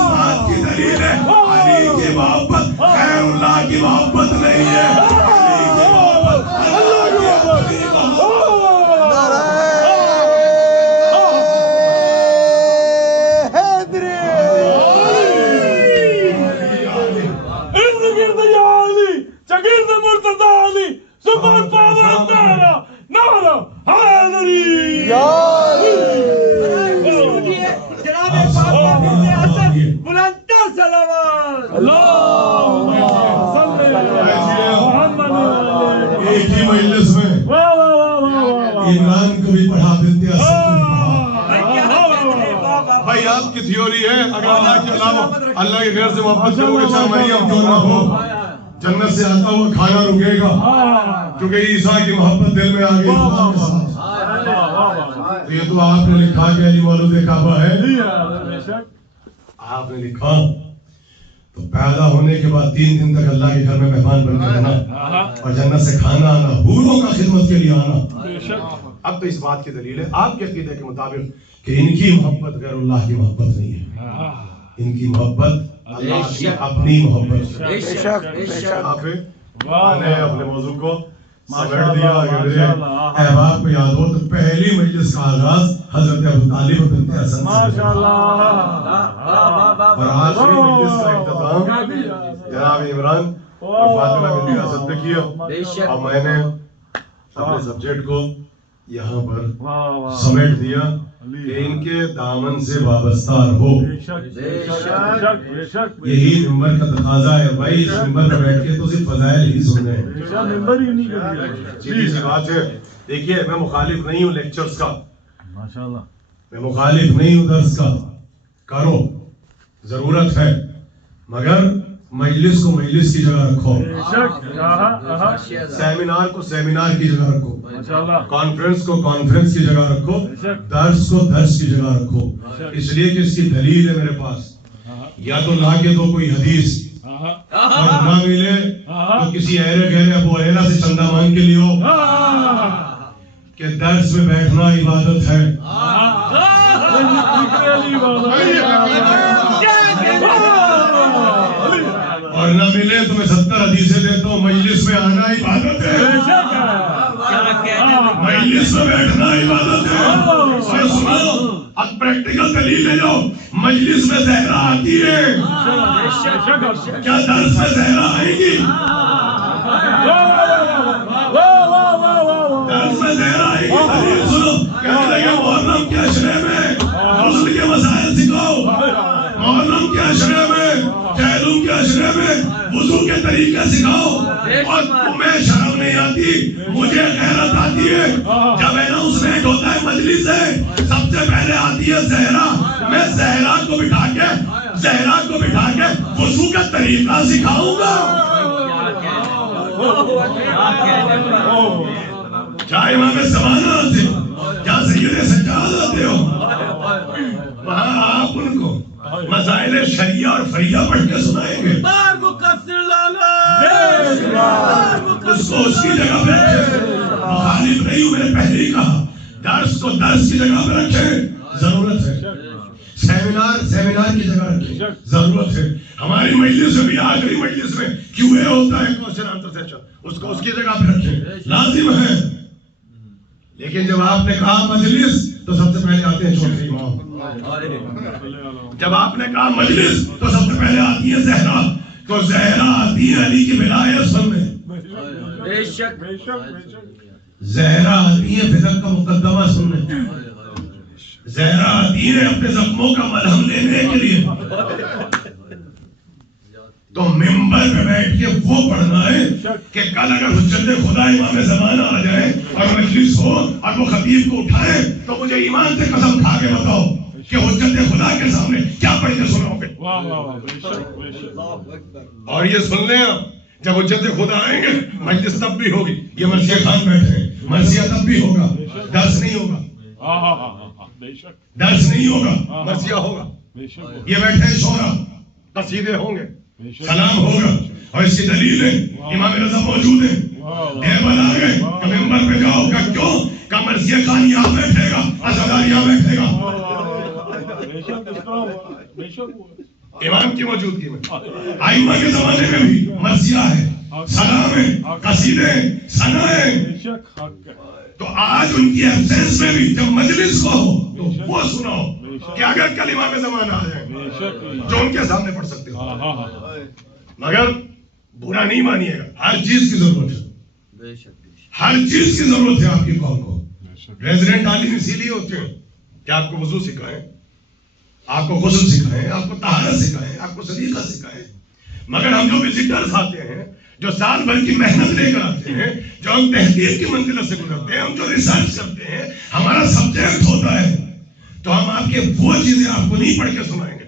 بات کی دلیل ہے علی کی محبت غیر اللہ کی محبت نہیں ہے. چگرد مرتضی ایک ہی مجلس میں واہ واہ واہ واہ واہ عمران کو بھی پڑھا دیتے ہیں واہ بھائی آپ کی تھیوری ہے اگر اللہ کے علاوہ اللہ کے غیر سے محبت کرو گے چاہے مریم کیوں نہ ہو جنت سے آتا ہوا کھانا رکے گا کیونکہ عیسیٰ کی محبت دل میں آ گئی خدا کے ساتھ. تو یہ تو آپ نے لکھا کہ علی مولود کعبہ ہے, آپ نے لکھا. تو پیدا ہونے کے بعد 3 دن تک اللہ کے گھر میں مہمان بن کے رہنا اور جنت سے کھانا آنا, حوروں کا خدمت کے لیے آنا. اب تو اس بات کی دلیل ہے آپ کے عقیدے کے مطابق کہ ان کی محبت غیر اللہ کی محبت نہیں ہے, ان کی محبت اللہ کی اپنی محبت ہے. آپ نے اپنے موضوع کو سمیٹ دیا. میرے احباب کو یاد ہو تو پہلی مجلس کا آغاز حضرت ابو طالب بنت حسن سے اور آخری مجلس کا اختتام جناب عمران اور فاطمہ بنت اسد پہ کیا. اور میں نے اپنے سبجیکٹ کو یہاں پر سمیٹ دیا کہ ان کے دامن سے وابستہ رہو. یہی ممبر کا تقاضا ہے بھائی. اس ممبر پر بیٹھ کے تو صرف فضائل ہی سن رہے ہیں. سیدھی سی بات ہے. دیکھیے میں مخالف نہیں ہوں لیکچرز کا, میں مخالف نہیں ہوں درس کا, کرو ضرورت ہے, مگر مجلس کو مجلس کی جگہ رکھو, سیمینار کو سیمینار کی جگہ رکھو, کانفرنس کو کانفرنس کی جگہ رکھو, درس کو درس کی جگہ رکھو. اس لیے کہ اس کی دلیل ہے میرے پاس. یا تو لا کے دو کوئی حدیث, اور نہ ملے تو کسی ایرے گہرے ابو ہریرہ سے چندہ مانگ کے لیو کہ درس میں بیٹھنا عبادت ہے. اور نہ ملے تو میں 70 حدیثیں دیتا ہوں. مجلس میں آنا عبادت ہے, مجلس میں بیٹھنا عبادت ہے. اور سنو اب پریکٹیکل دلیل لے جاؤ. مجلس میں زہرا آتی ہے, کیا درس میں زہرا آئے گی؟ درس میں زہرا آئے گی. دلیل سنو. کہنے لگے محرم کے عشرے میں غسل کے مسائل سکھاؤ, محرم کے عشرے میں, چہلم کے عشرے میں وضو کے طریقے سکھاؤ. اور تمہیں شرم نہیں آتی, مجھے غیرت آتی ہے. جب اناؤنسمنٹ ہوتا ہے مجلس سے سب سے پہلے آتی ہے زہرا. میں زہرا کو بٹھا کے وضو کا طریقہ سکھاؤں گا. چاہے امام زمانہ آتے ہو, جہاں سید سجاد آتے ہو, وہاں آپ ان کو مسائل شریعہ اور فریہ پڑھ کے سنائیں گے. اس کو اس کی جگہ پہ رکھیں. مخالف نہیں ہوں, میں نے پہلے ہی کہا درس کو درس کی جگہ پہ رکھیں, ضرورت ہے. سیمینار کی جگہ رکھیں, ضرورت ہے. ہماری مجلس میں بھی آخری مجلس میں کیوں اے ہوتا ہے, کوسچن آنسر سیشن, اس کو اس کی جگہ پہ رکھیں, لازم ہے. لیکن جب آپ نے کہا مجلس تو سب سے پہلے آتے ہیں چوتھی امام. جب آپ نے کہا مجلس تو سب سے پہلے آتی ہے زہرا. تو زہرا آتی ہے علی کی ولایت سننے, زہرا آتی ہے فدق کا مقدمہ سننے, زہرا آتی ہے اپنے زخموں کا مرہم لینے کے لیے. تو ممبر پہ بیٹھ کے وہ پڑھنا ہے کہ کل اگر حجت خدا امام زمانہ آ جائے اور مجلس ہو اور وہ خطیب کو اٹھائے تو مجھے ایمان سے قسم کھا کے بتاؤ کہ حجت خدا کے سامنے کیا پڑھ کے سناؤ گے. اور یہ سن لیں آپ جب حجت خدا آئیں گے مجلس تب بھی ہوگی. یہ مرثیہ خان بیٹھے ہیں, مرثیہ تب بھی ہوگا, درس نہیں ہوگا, درس نہیں ہوگا, مرثیہ ہوگا. یہ بیٹھے شورا, قصیدے ہوں گے, سلام ہوگا. اور اس کی دلیل ہے امام رضا موجود ہیں, دیوبند آ گئے کہ ممبر پہ جاؤ. کہ کیوں؟ کہ مرثیہ خان یہاں بیٹھے گا, عزادار یہاں بیٹھے گا. امام کی موجودگی میں ائمہ کے زمانے میں بھی مرثیہ ہے, سلام ہے, قصیدے, ثنا ہے. تو آج ان کی ایبسنس میں بھی جب مجلس کو ہو تو وہ سناؤ کہ اگر کل امام زمانہ آ جائے جو ان کے سامنے پڑھ سکتے ہو. مگر برا نہیں مانیے گا, ہر چیز کی ضرورت ہے, ہر چیز کی ضرورت ہے آپ کی قوم کو. ریزیڈنٹ عالم اسی لیے ہوتے ہیں کہ آپ کو وضو سکھائیں, آپ کو غسل سکھائیں, آپ کو طہارت سکھائیں, آپ کو سلیقہ سکھائیں. مگر ہم جو وزٹرز آتے ہیں جو سال بھر کی محنت لے کر آتے ہیں، جو ہم تحقیق کی منزلوں سے گزرتے ہیں، ہم جو ریسرچ کرتے ہیں، ہمارا سبجیکٹ ہوتا ہے، تو ہم آپ کے وہ چیزیں آپ کو نہیں پڑھ کے سنائیں گے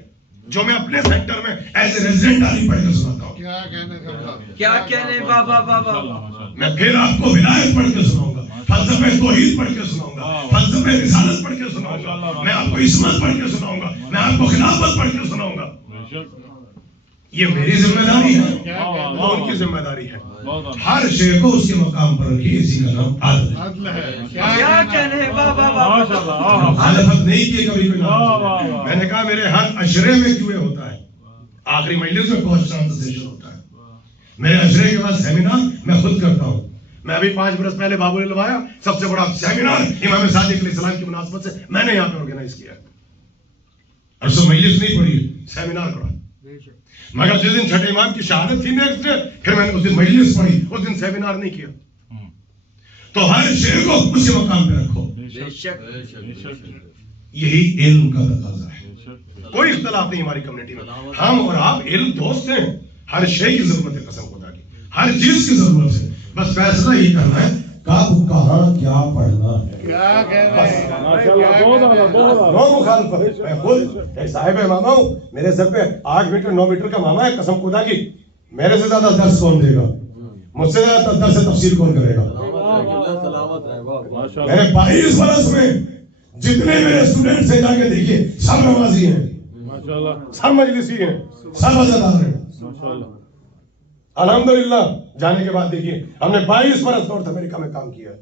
جو میں اپنے سینٹر میں ایز اے ریزیڈنٹ آدمی پڑھ کے سناتا ہوں. کیا کہنے بابا بابا. میں پھر آپ کو ولایت پڑھ کے سناؤں گا، فلسفہ توحید پڑھ کے سناؤں گا، فلسفہ رسالت پڑھ کے سناؤں گا، میں آپ کو عصمت پڑھ کے سناؤں گا، میں آپ کو خلافت پڑھ کے سناؤں گا. یہ میری ذمہ داری ہے اور ان کی ذمہ داری ہے. ہر شے کو اس کے مقام پر رکھیے، اسی کا نام عدل ہے. کیا کہنے بابا بابا. مخالفت نہیں کی کبھی کوئی. میں نے کہا میرے ہر عشرے میں کیوں ہوتا ہے، آخری مجلس میں کانسٹیٹیوشن ہوتا ہے، میرے عشرے کے بعد سیمینار میں خود کرتا ہوں. میں ابھی 5 برس پہلے بابو نے لوایا سب سے بڑا سیمینار امام صادق علیہ السلام کی مناسبت سے میں نے یہاں پہ آرگنائز کیا. اور سو مجلس نہیں پڑھی، سیمینار کرا. مگر جس دن چھٹے امام کی شہادت تھی نیکسٹ ڈے، پھر میں نے اس دن مجلس پڑھی، اس دن سیمینار نہیں کیا. تو ہر شے کو اسی مقام پہ رکھو. یہی علم کا تقاضا ہے. کوئی اختلاف نہیں ہماری کمیونٹی میں، ہم اور آپ علم دوست ہیں. ہر شے کی ضرورت ہے قسم خدا کی، ہر چیز کی ضرورت ہے. بس فیصلہ یہ کرنا ہے کب کہاں کیا پڑھنا ہے. نو مخالفت. میں خود ایک صاحب امامہ ہوں، میرے سر پہ 8 میٹر 9 میٹر کا ماما ہے. قسم خدا کی میرے سے زیادہ درس کون دے گا، مجھ سے زیادہ درس تفسیر کون کرے گا. میرے 22 برس میں جتنے میرے اسٹوڈنٹس ہیں جا کے دیکھیے، سب نمازی ہیں، سب مجلسی ہیں، سب عزادار ہیں. الحمدللہ. جانے کے بعد دیکھیے ہم نے 22 برس نارتھ امریکہ میں کام کیا ہے.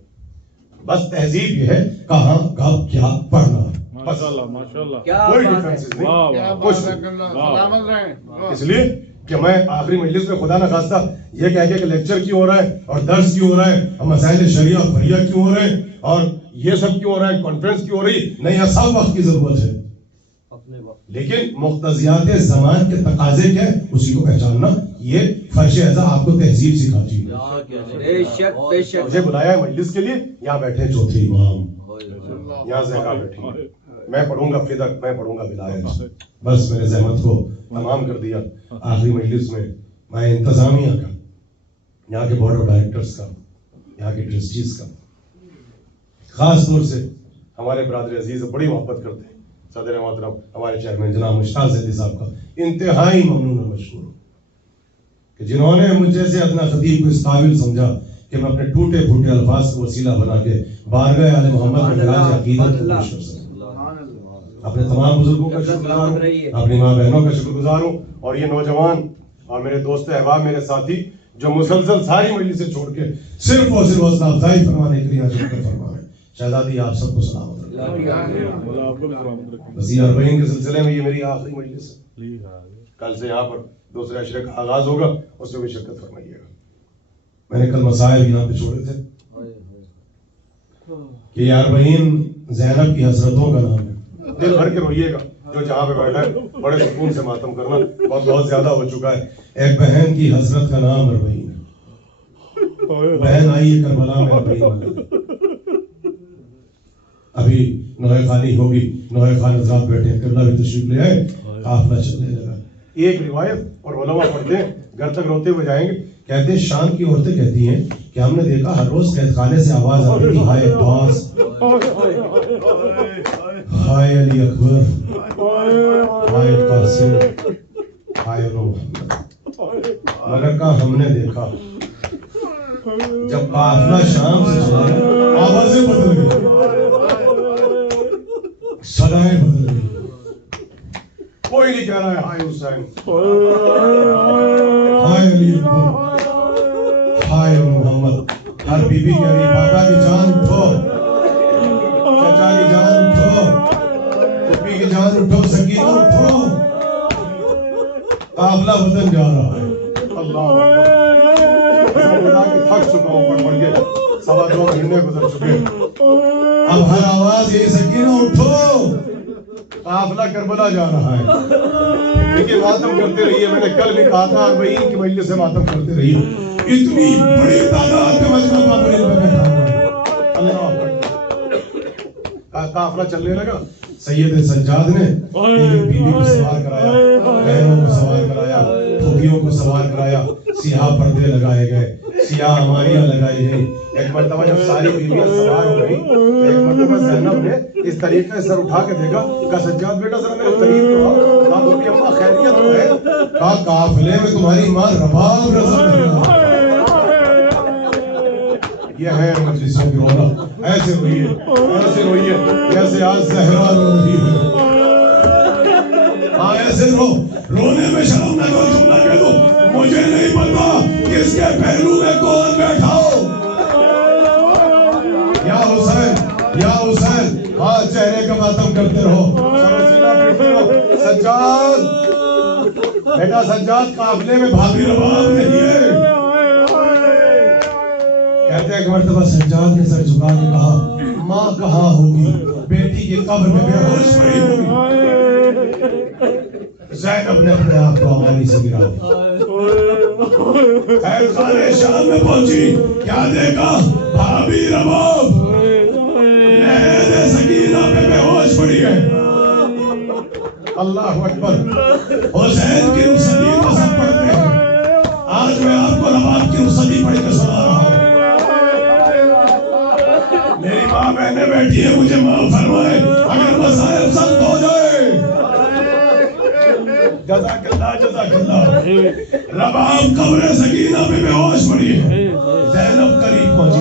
بس تہذیب یہ ہے کہاں کب کیا پڑھنا ہے. کوئی ڈیفرنس نہیں، کچھ نہیں. اس لیے کہ میں آخری مجلس میں خدا نخواستہ یہ کہہ کے کہ لیکچر کیوں ہو رہا ہے اور درس کیوں ہو رہا ہے اور مسائل شریعہ اور فریعہ کیوں ہو رہے ہیں اور یہ سب کیوں ہو رہا ہے، کانفرنس کیوں ہو رہی ہے. نہیں، یہ سب وقت کی ضرورت ہے، لیکن مقتضیات زمان کے تقاضے کیا ہے اسی کو پہچاننا. یہ فرش اعضا آپ کو تہذیب سکھاتی ہے. مجھے بلایا ہے مجلس کے لیے، یہاں بیٹھے چوتھے امام، یہاں زہرا بیٹھی، میں پڑھوں گا فدق، میں پڑھوں گا ولایت. بس میرے زحمت کو تمام کر دیا. آخری مجلس میں انتظامیہ کا، یہاں کے بورڈ آف ڈائریکٹرز کا، یہاں کے ٹرسٹیز کا، خاص طور سے ہمارے برادر عزیز بڑی محبت کرتے ہیں صدر محترم ہمارے چیئرمین جناب مشتاق زیدی صاحب کا انتہائی ممنون اور مشکور ہوں کہ جنہوں نے مجھ جیسے اپنا خطیب کو اس قابل سمجھا کہ میں اپنے ٹوٹے پھوٹے الفاظ کو وسیلہ بنا کے بارگاہ آل محمد میں خراج عقیدت کو پیش کر سکوں. اپنے تمام بزرگوں کا شکر گزار ہوں، اپنی ماں بہنوں کا شکر گزار ہوں، اور یہ نوجوان اور میرے دوست احباب، میرے ساتھی جو مسلسل ساری مجلس سے چھوڑ کے صرف اور صرف حوصلہ افزائی فرمانے کے لیے یہاں جمع کر فرما رہے ہیں. شہزادی آپ سب کو سلامت رکھیں. وسیع اربعین کے سلسلے میں یہ میری آخری مجلس ہے. کل سے یہاں پر دوسرے عشرے کا آغاز ہوگا، اس میں بھی شرکت فرمائیے گا. میں نے کل مسائل یہاں پہ چھوڑے تھے کہ یہ اربعین زینب کی حسرتوں کا نام ہے. دل بھر کے روئیے گا جو جہاں پہ بیٹھا ہے، بڑے سکون سے ماتم کرنا بہت زیادہ ہو چکا ہے. ایک بہن کی حسرت کا نام اربعین ہے. بہن آئی ہے کربلا میں اربعین والی. ابھی نوحہ خانی ہوگی، نوحہ خان حضرات بیٹھے ہیں، قبلہ بھی تشریف لے آئے، قافلہ چلنے لگا. ایک روایت اور علماء پڑھتے ہیں، گھر تک روتے ہوئے جائیں گے. کہتے ہیں شام کی عورتیں کہتی ہیں کہ ہم نے دیکھا ہر روز قید خانے سے آواز آتی تھی، ہائے عباس، ہائے علی اکبر، ہائے قاسم، ہائے محمد. مگر کہا ہم نے دیکھا جب قافلہ شام سے چلا آوازیں بدل گئی، صدائیں بدل گئی. کوئی نہیں کہہ رہا ہے ہائے حسین، ہائے علی اکبر، ہائے محمد. ہر بی بی کہہ رہی بابا کی جان اٹھو، چچا کی جان اٹھو، پھپھی کی جان اٹھو، سکینہ اٹھو. قافلہ وطن جا رہا ہے. اللہ تھک چکا ہوں پڑھ پڑھ کے، 2.25 مہینے گزر چکے. اب ہر آواز یہ سکینہ اٹھو، قافلہ کربلا جا رہا ہے. دیکھیے ماتم کرتے رہیے. میں نے کل بھی کہا تھا اربعین کی مجلس سے ماتم کرتے رہیے. اتنی بڑی تعداد میں مجمع بابری میں بیٹھا ہوا ہے. اللہ قافلہ چلنے لگا. سید سجاد نے بیوی کو سوار کرایا، بہنوں کو سوار کرایا، پھوپھیوں کو سوار کرایا، سیاہ پردے لگائے گئے، سیاہ ہماریاں لگائی گئی. ایک مرتبہ جب ساری بیویاں سوار ہو گئی، ایک مرتبہ زینب نے اس طریقے سے سر اٹھا کے دیکھا، کہا سجاد بیٹا ذرا میرے قریب تو آؤ. کہا بھوپی اماں خیریت تو ہے؟ کہا قافلے میں تمہاری ماں رباب نظر نہیں آ رہی. یہ ہے مجلسوں کی رونق. ایسے روئیے جیسے آج زہرا رو رہی ہے. ہاں ایسے رونے میں شرم نہ کرو. جملہ کہہ دو مجھے نہیں پتا کس کے پہلو میں کون بیٹھا ہو. یا حسین ہاں چہرے کا ماتم کرتے رہو. سجاد بیٹا، سجاد قافلے میں بھابھی رباب نہیں ہے. کہتے ہیں کہ مرتبہ سجاد نے سر جھکا کے کہا ماں کہاں ہوگی؟ بیٹی کی قبر میں بے ہوش پڑی ہوگی. زینب نے اپنے آپ کو ہماری سے گرا دیا. خیر خانے شام میں پہنچی، کیا دیکھا؟ بھابھی رباب لہد سکینہ پہ بے ہوش پڑی ہے. اللہ اکبر. حسین کی رخصتی کو سب پڑھتے ہیں. آج میں آپ کو رباب کی رخصتی پڑھ کے سنا رہا ہوں. میری ماں بہنیں بیٹھی ہے، مجھے معاف فرمائے اگر مسائل سخت ہو جائے. جزاک اللہ. رباب قبر سکینہ پہ بے ہوش پڑی ہے. زینب قریب پہنچی.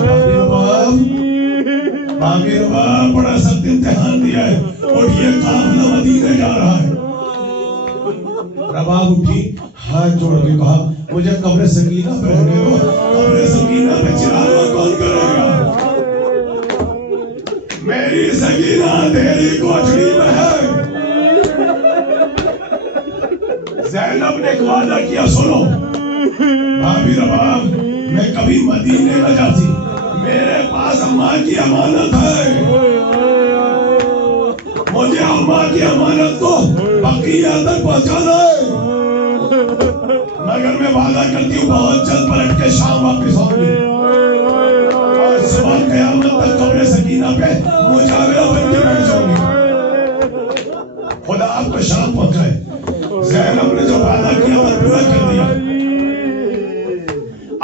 بھابھی رباب بڑا سخت امتحان دیا ہے اور یہ قافلہ مدینے جا رہا ہے. رباب اٹھی، ہاتھ جوڑ کے کہا مجھے قبر سکینہ پہ رہنے دو. قبر سکینہ پہ چراغاں کون کرے گا؟ میری سکینہ تیری کوٹھڑی میں ہے. زینب نے ایک وعدہ کیا، سنو بھابھی رباب میں کبھی مدینے نہ جاتی، میرے پاس اماں کی امانت ہے. مجھے اماں کی امانت کو بقیہ تک پہنچانا ہے. مگر میں وعدہ کرتی ہوں بہت جلد پلٹ کے شام واپس آؤں گی اور صبح قیامت تک قبر سکینہ پہ مجاورہ بن کے بیٹھ جاؤں گی. خدا آپ کو شام پہنچائے. زینب نے جو وعدہ کیا وہ پورا کر دیا.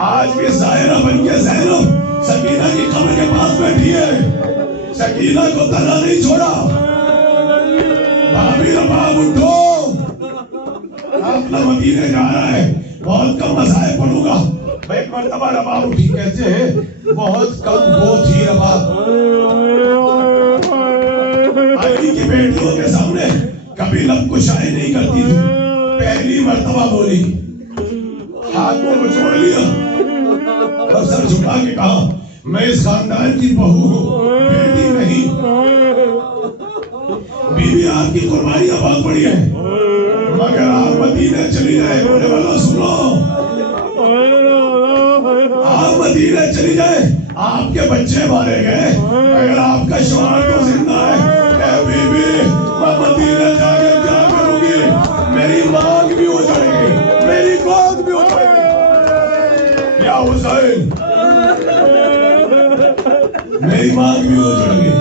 آج بھی ظاہرہ بن کے زینب سکینہ کی قبر کے پاس بیٹھی ہے. سکینہ کو تنہا نہیں چھوڑا. بھابھی رباب اٹھو، قافلہ مدینے جا رہا ہے. بہت کم مسائل پڑھوں گا. ایک مرتبہ رباب اٹھی، کہتے ہیں بہت کم وہ تھی رباب. علی کی بیٹیوں کے سامنے کبھی لب کشائی نہیں کرتی تھی. پہلی مرتبہ بولی، ہاتھوں کو چھوڑ لیا اور سر جھکا کے کہا میں اس خاندان کی بہو ہوں، بیٹی نہیں. بیوی آپ کی قربانیاں بہت بڑی ہیں، مگر آپ مدینے چلی جائے. بولے والا سنو، آپ مدینے چلی جائے، آپ کے بچے مارے گئے مگر آپ کا شوہر تو زندہ ہے. اے بیوی میں مدینے جا کے کیا کروں گی؟ میری مانگ بھی اجڑ گئی، میری گود بھی اجڑ گئی. یا حسین میری مانگ بھی اجڑ گئی،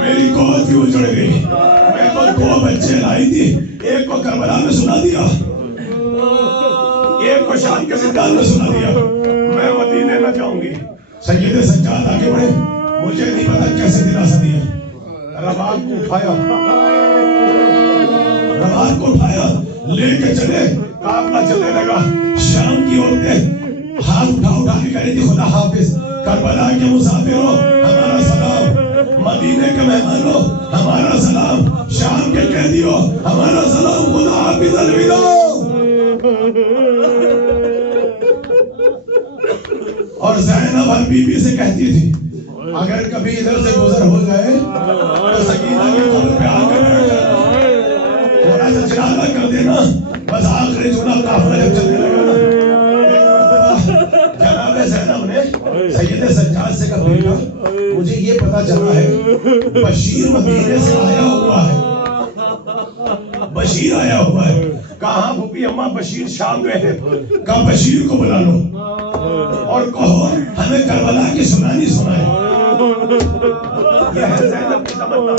میری گود بھی اجڑ گئی. میں تو 2 بچے لائی تھی، ایک کو کربلا میں سنا دیا، ایک کو شام کے زندان میں سنا دیا. میں مدینے نہ جاؤں گی. سید سجاد آگے بڑھے، مجھے نہیں پتا کیسے دلاسا دیا. رباب کو اٹھایا لے کے چلے. قافلہ چلنے لگا. شام کی عورتیں ہاتھ اٹھا کے کہہ رہی تھی خدا حافظ. کربلا کے مسافروں ہمارا سلام، مدینے کے مہمانوں ہمارا سلام، شام کے قیدیوں ہمارا سلام، خدا حافظ، الوداع. اور زینب ہر بی بی سے کہتی تھی اگر کبھی ادھر سے گزر ہو جائے تو سکینہ کی قبر پہ آ کر بیٹھ جانا، تھوڑا سا چراغا کر دینا. بس آخری جملہ قافلہ جب چلنے لگا نا، جناب زینب نے سید سجاد سے کہا بیٹا مجھے یہ پتا چلا ہے بشیر مدینے سے آیا ہوا ہے. بشیر آیا ہوا ہے. کہاں پھوپھی اماں؟ بشیر شام گئے تھے. کہا بشیر کو بلا لو اور کہو ہمیں کربلا کی سنانی سنائے. یہ ہے زینب کی تمنا،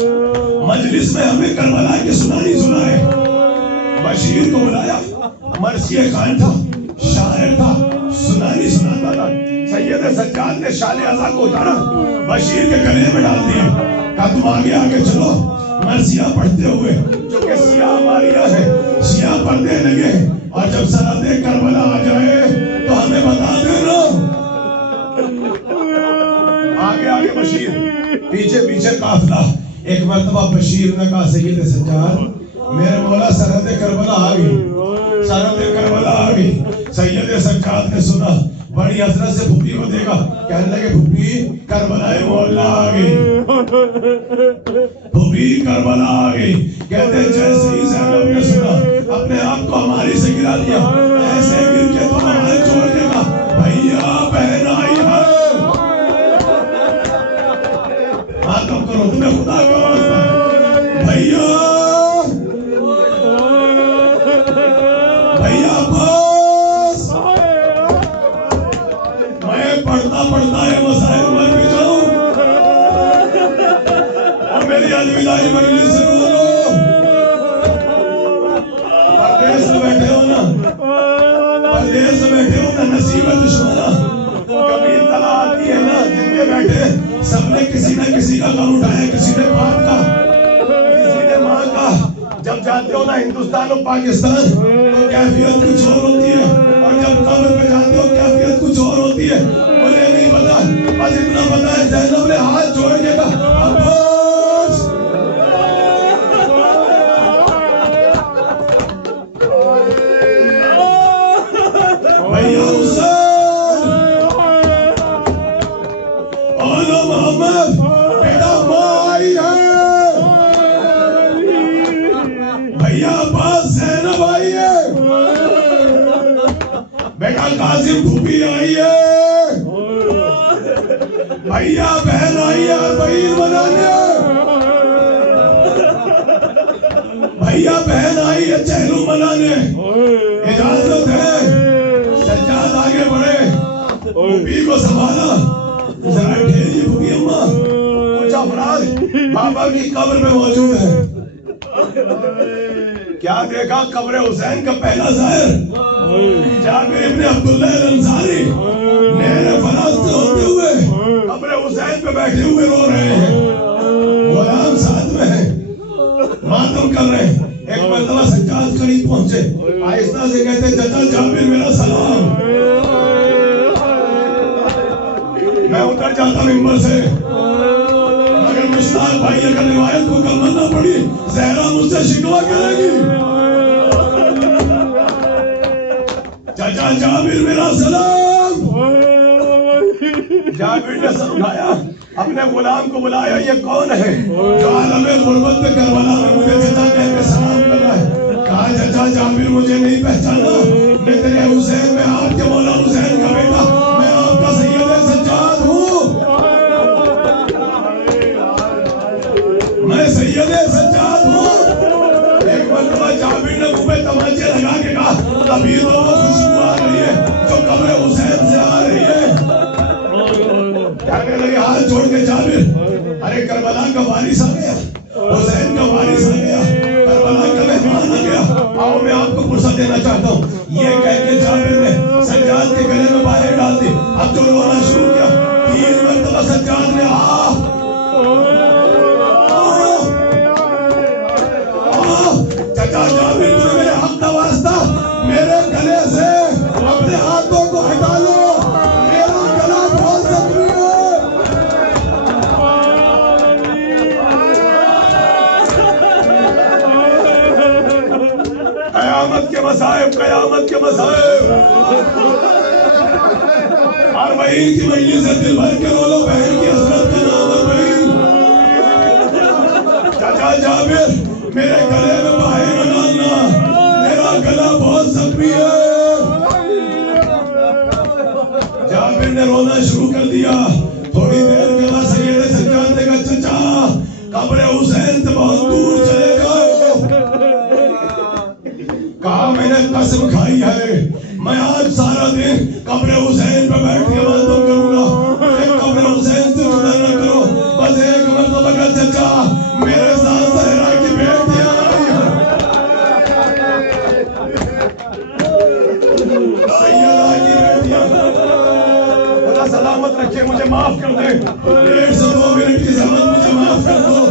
مجلس میں ہمیں کربلا کی سنانی سنائے. بشیر کو بلایا. مرثیہ خان تھا، شاعر تھا، سنا نہیں سناتا تھا. سید سجاد نے شال ازا کو اتارا, بشیر کے گلے میں ڈال دیا, کہا تم آگے آگے چلو, مرثیہ پڑھتے ہوئے, جو کہ سیاہ ماریہ ہے, سیاہ پڑھنے لگے, اور جب سرحد کربلا آ جائے تو ہمیں بتا دینا. آگے آگے بشیر, پیچھے پیچھے قافلہ. ایک مرتبہ بشیر نے کہا سید سجاد میرے مولا سرحد کربلا آ گئی, سرحد کربلا آ گئی. سید سجاد نے سنا, بڑی حسرت سے پھپھی کو دیکھا, کہنے لگے پھپھی کربلا مولا آ گئی, پھپھی کربلا آ گئی. کہتے جیسے ہی زینب نے سنا اپنے آپ کو ہماری سے گرا دیا, ایسے گر کے تو ہمارے چھوڑ دے گا, بھیا بہن آئی ہے, ماتم کرو تمہیں خدا کا واسطہ, بھیا عباس, میں پڑھتا پڑھتا ہے مسائل مر بھی جاؤں, اور میری الوداعی مجلس سے رو لو. پردیس میں بیٹھے ہو نا, پردیس میں بیٹھے ہو نا, نصیب دشمنا کبھی اطلاع آتی ہے نا, دن میں بیٹھے سب نے کسی نہ کسی کا غم اٹھایا, کسی نے باپ کا, کسی نے ماں کا. جب جاتے ہو نا ہندوستان اور پاکستان تو کیفیت کچھ اور ہوتی ہے, اور جب قبر پہ جاتے ہو کیفیت کچھ اور ہوتی ہے. مجھے نہیں پتا, بس اتنا پتا ہے زینب نے ہاتھ جوڑ کے کہا عباس, بھیا حسین, اولا محمد, بیٹا ماں آئی ہے, بھیا عباس زینب آئی ہے, بیٹا قاسم پھوپھی آئی ہے, بھیا بہن آئی ہے, بھائی بنانے, بھیا بہن آئی ہے چہلو بنانے. اجازت ہے, سجاد آگے بڑھے, پھوپھی کو سنبھالا, ذرا ٹھہریے پھوپھی اماں, کچھ افراد بابا کی قبر میں موجود ہیں. کیا دیکھا, قبر حسین کا پہلا ظاہر جابر ابن عبداللہ الانصاری نہر فرات سے ہوتے ہوئے قبر حسین پہ بیٹھے ہوئے رو رہے ہیں, غلام ساتھ میں ہیں, ماتم کر رہے ہیں. ایک مرتبہ سجاد قریب پہنچے, آہستہ سے کہتے چچا جابر میرا سلام. میں اتر جاتا ممبر سے, مگر مشتاق بھائی اگر روایت کو کمل نہ پڑی زہرا مجھ سے شکوا کرے گی. چچا جابر میرا سلام. جابر نے سر اٹھایا, اپنے غلام کو بلایا, یہ کون ہے جو عالم غربت میں کربلا میں مجھے چچا کہہ کے سلام کر رہا ہے. کہا چچا جابر مجھے نہیں پہچانا, میں تیرے حسین, میں آپ کے مولا حسین کا بیٹا, میں آپ کا سید سجاد ہوں, میں سید سجاد ہوں. ایک مرتبہ جابر نے منہ پہ تمانچے لگا کے کہا ابھی تو وہ خوشبو آ رہی ہے جو قبر حسین سے آ رہی ہے. کہنے لگے ہاتھ جوڑ کے جابر, ارے کربلا کا وارث آ گیا, حسین کا وارث آ گیا, کربلا کا مہمان آ گیا, آؤ میں آپ کو فرصت دینا چاہتا ہوں. یہ کہہ کے جابر نے سجاد کے گلے میں باہر ڈال دی. اب جو رونا شروع کیا, 3 مرتبہ سجاد نے چچا جابر تمہیں میرے حق کا واسطہ میرے گلے سے اپنے ہاتھوں کو ہٹا لو, میرا گلا بہت زخمی ہے. قیامت کے مصائب, قیامت کے مصائب, اور بہن کی مجلس سے دل بھر کے رو لو, بہن کی حسرت کا نام ہے بہن. چچا جابر میرے گلے میں باہر نہ ڈالنا, میرا گلا بہت زخمی ہے. جابر نے رونا شروع کر دیا. تھوڑی دیر کے بعد سید سجاد نے کہا چچا قبر حسین سے بہت دور چلے جاؤ. کہا میں نے قسم کھائی ہے میں آج سارا دن قبر حسین پہ بیٹھ کے ماتم کروں گا, قبر حسین سے جدا نہ کرو. بس ایک مرتبہ کا چچا میرے ساتھ زہرا کی بیٹیاں آئی ہیں, سیدہ کی بیٹیاں سلامت رکھے. مجھے معاف کر دیں. 1.5 منٹ کی زحمت مجھے معاف کر دو.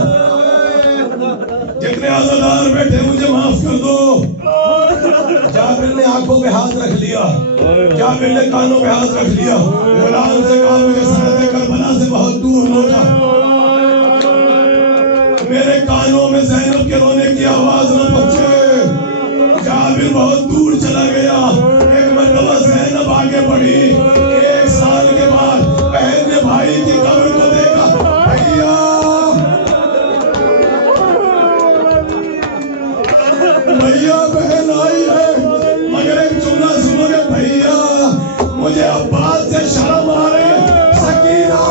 جتنے عزادار بیٹھے مجھے معاف کر دو. جابر نے آنکھوں پہ ہاتھ رکھ لیا, جابر نے کانوں پہ ہاتھ رکھ لیا. غلام سے کہا مجھے سرحد کربلا سے بہت دور ہو جا, میرے کانوں میں زینب کے رونے کی آواز نہ پہنچے. جابر بہت دور چلا گیا. ایک مرتبہ زینب آگے بڑھی. 1 سال کے بعد بہن نے بھائی کی قبر کو دیکھا. بھیا بہن آئی ہے, مگر ایک جملہ سنو گے بھیا, مجھے عباس سے شرم آ رہی ہے. سکینہ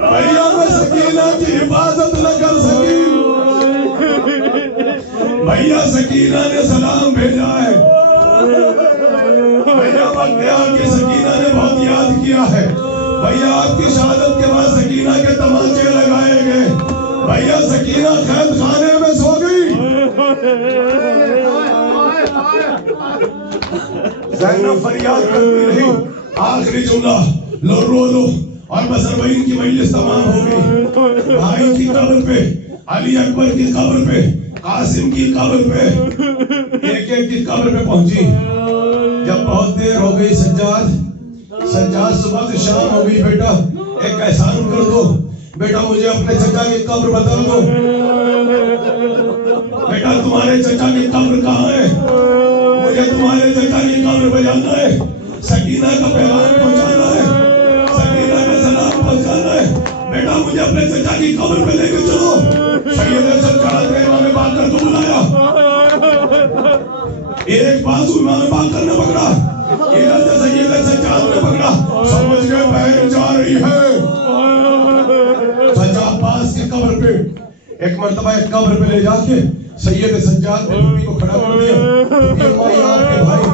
بھیا میں سکینہ کی حفاظت نہ کر سکی. بھیا سکینہ نے سلام بھیجا ہے. بھیا بختیار کی سکینہ نے بہت یاد کیا ہے. بھیا آپ کی شہادت کے بعد سکینہ کے تماچے لگائے گئے. بھیا سکینہ قید خانے میں سو گئی. زینب فریاد کرتی رہی. آخری جملہ لو رو لو, اور بزربین کی مجلس تمام ہو گئی. بھائی کی قبر پہ, علی اکبر کی قبر پہ, قاسم کی قبر پہ, ایک ایک کی قبر پہ پہنچی. جب بہت دیر ہو گئی, سجاد صبح سے شام ہو گئی. بیٹا ایک احسان کر دو, بیٹا مجھے اپنے چچا کی قبر بتا دو. بیٹا تمہارے چچا کی قبر کہاں ہے؟ مجھے تمہارے چچا کی قبر پہ جانا ہے. سکینہ کا پیغام پہنچانا ہے, سکینہ کا سلام پہنچانا ہے. بیٹا مجھے اپنے چچا کی قبر پہ لے کے چلو. سید سجاد نے امام باقر کو بلایا. ایک بازو امام باقر نے پکڑا, ادھر سے سید سجاد نے پکڑا. سمجھ گئے بہن جا رہی ہے. چچا عباس کی قبر پہ, ایک مرتبہ ایک قبر پہ لے جا کے سید سجاد نے ٹوپی کو کھڑا کر دیا. یہ مائی آپ کے بھائی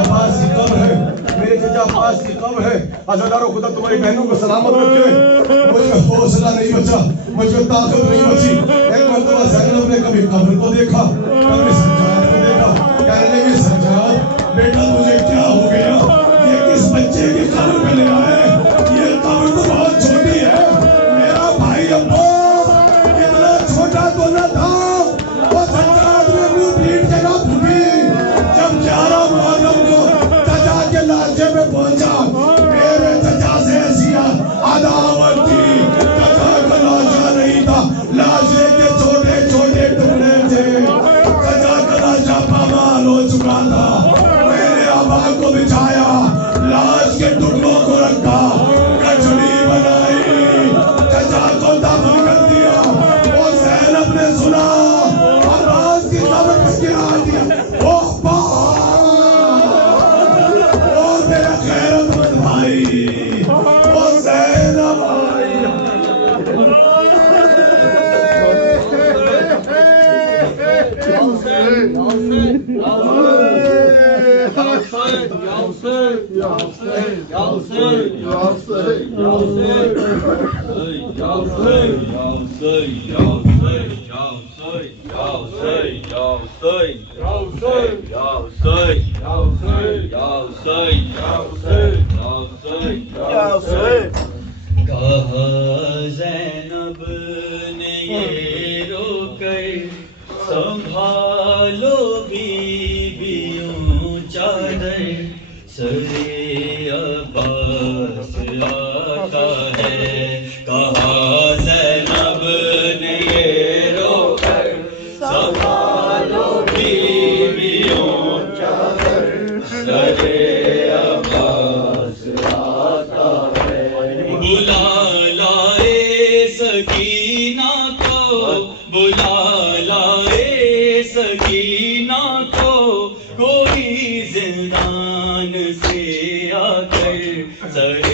عباس کی قبر ہے, میرے چچا عباس کی قبر ہے. عزادارو خدا تمہاری بہنوں کو سلامت رکھے. مجھے حوصلہ نہیں بچا, مجھے طاقت نہیں بچی. ایک مرتبہ زینب نے کبھی قبر کو دیکھا, کبھی سجاد کو دیکھا. کہنے لگی سجاد بیٹا تجھے کیا ہو گیا, یہ کس بچے کی قبر پہ لے آئے, یہ قبر تو بہت چھوٹی ہے. میرا بھائی عباس اتنا چھوٹا تو نہ تھا. وہ سجاد میں منہ پیٹ کے نہ پھوٹی. جب 11 محرم کو چچا کے لاشے میں پہنچا, میرے چچا سے ایسی عداوت تھی. چچا کا لاشا نہیں تھا, لاشے کے چھوٹے چھوٹے ٹکڑے تھے. چچا کا لاشا پامال ہو چکا تھا. میں نے آبا کو بچھایا, لاش کے ٹکڑوں کو رکھا, کچھڑی بنائی, چچا کو دفن کر دیا. وہ زینب نے سنا, عباس کی قبر پہ گرا دیا. وہ میرا غیرت مند بھائی, وہ زینب آئی. کہا زینب نے یہ رو کر سنبھالو بیویوں چادر, سرے عباس آتا ہے. کہا زینب نے یہ رو کر سنبھالو بیویوں چادر, سرے عباس آتا ہے. بلا لائے سکینہ کو, بلا لائے سکینہ کو, کوئی زندان سے آ کر سر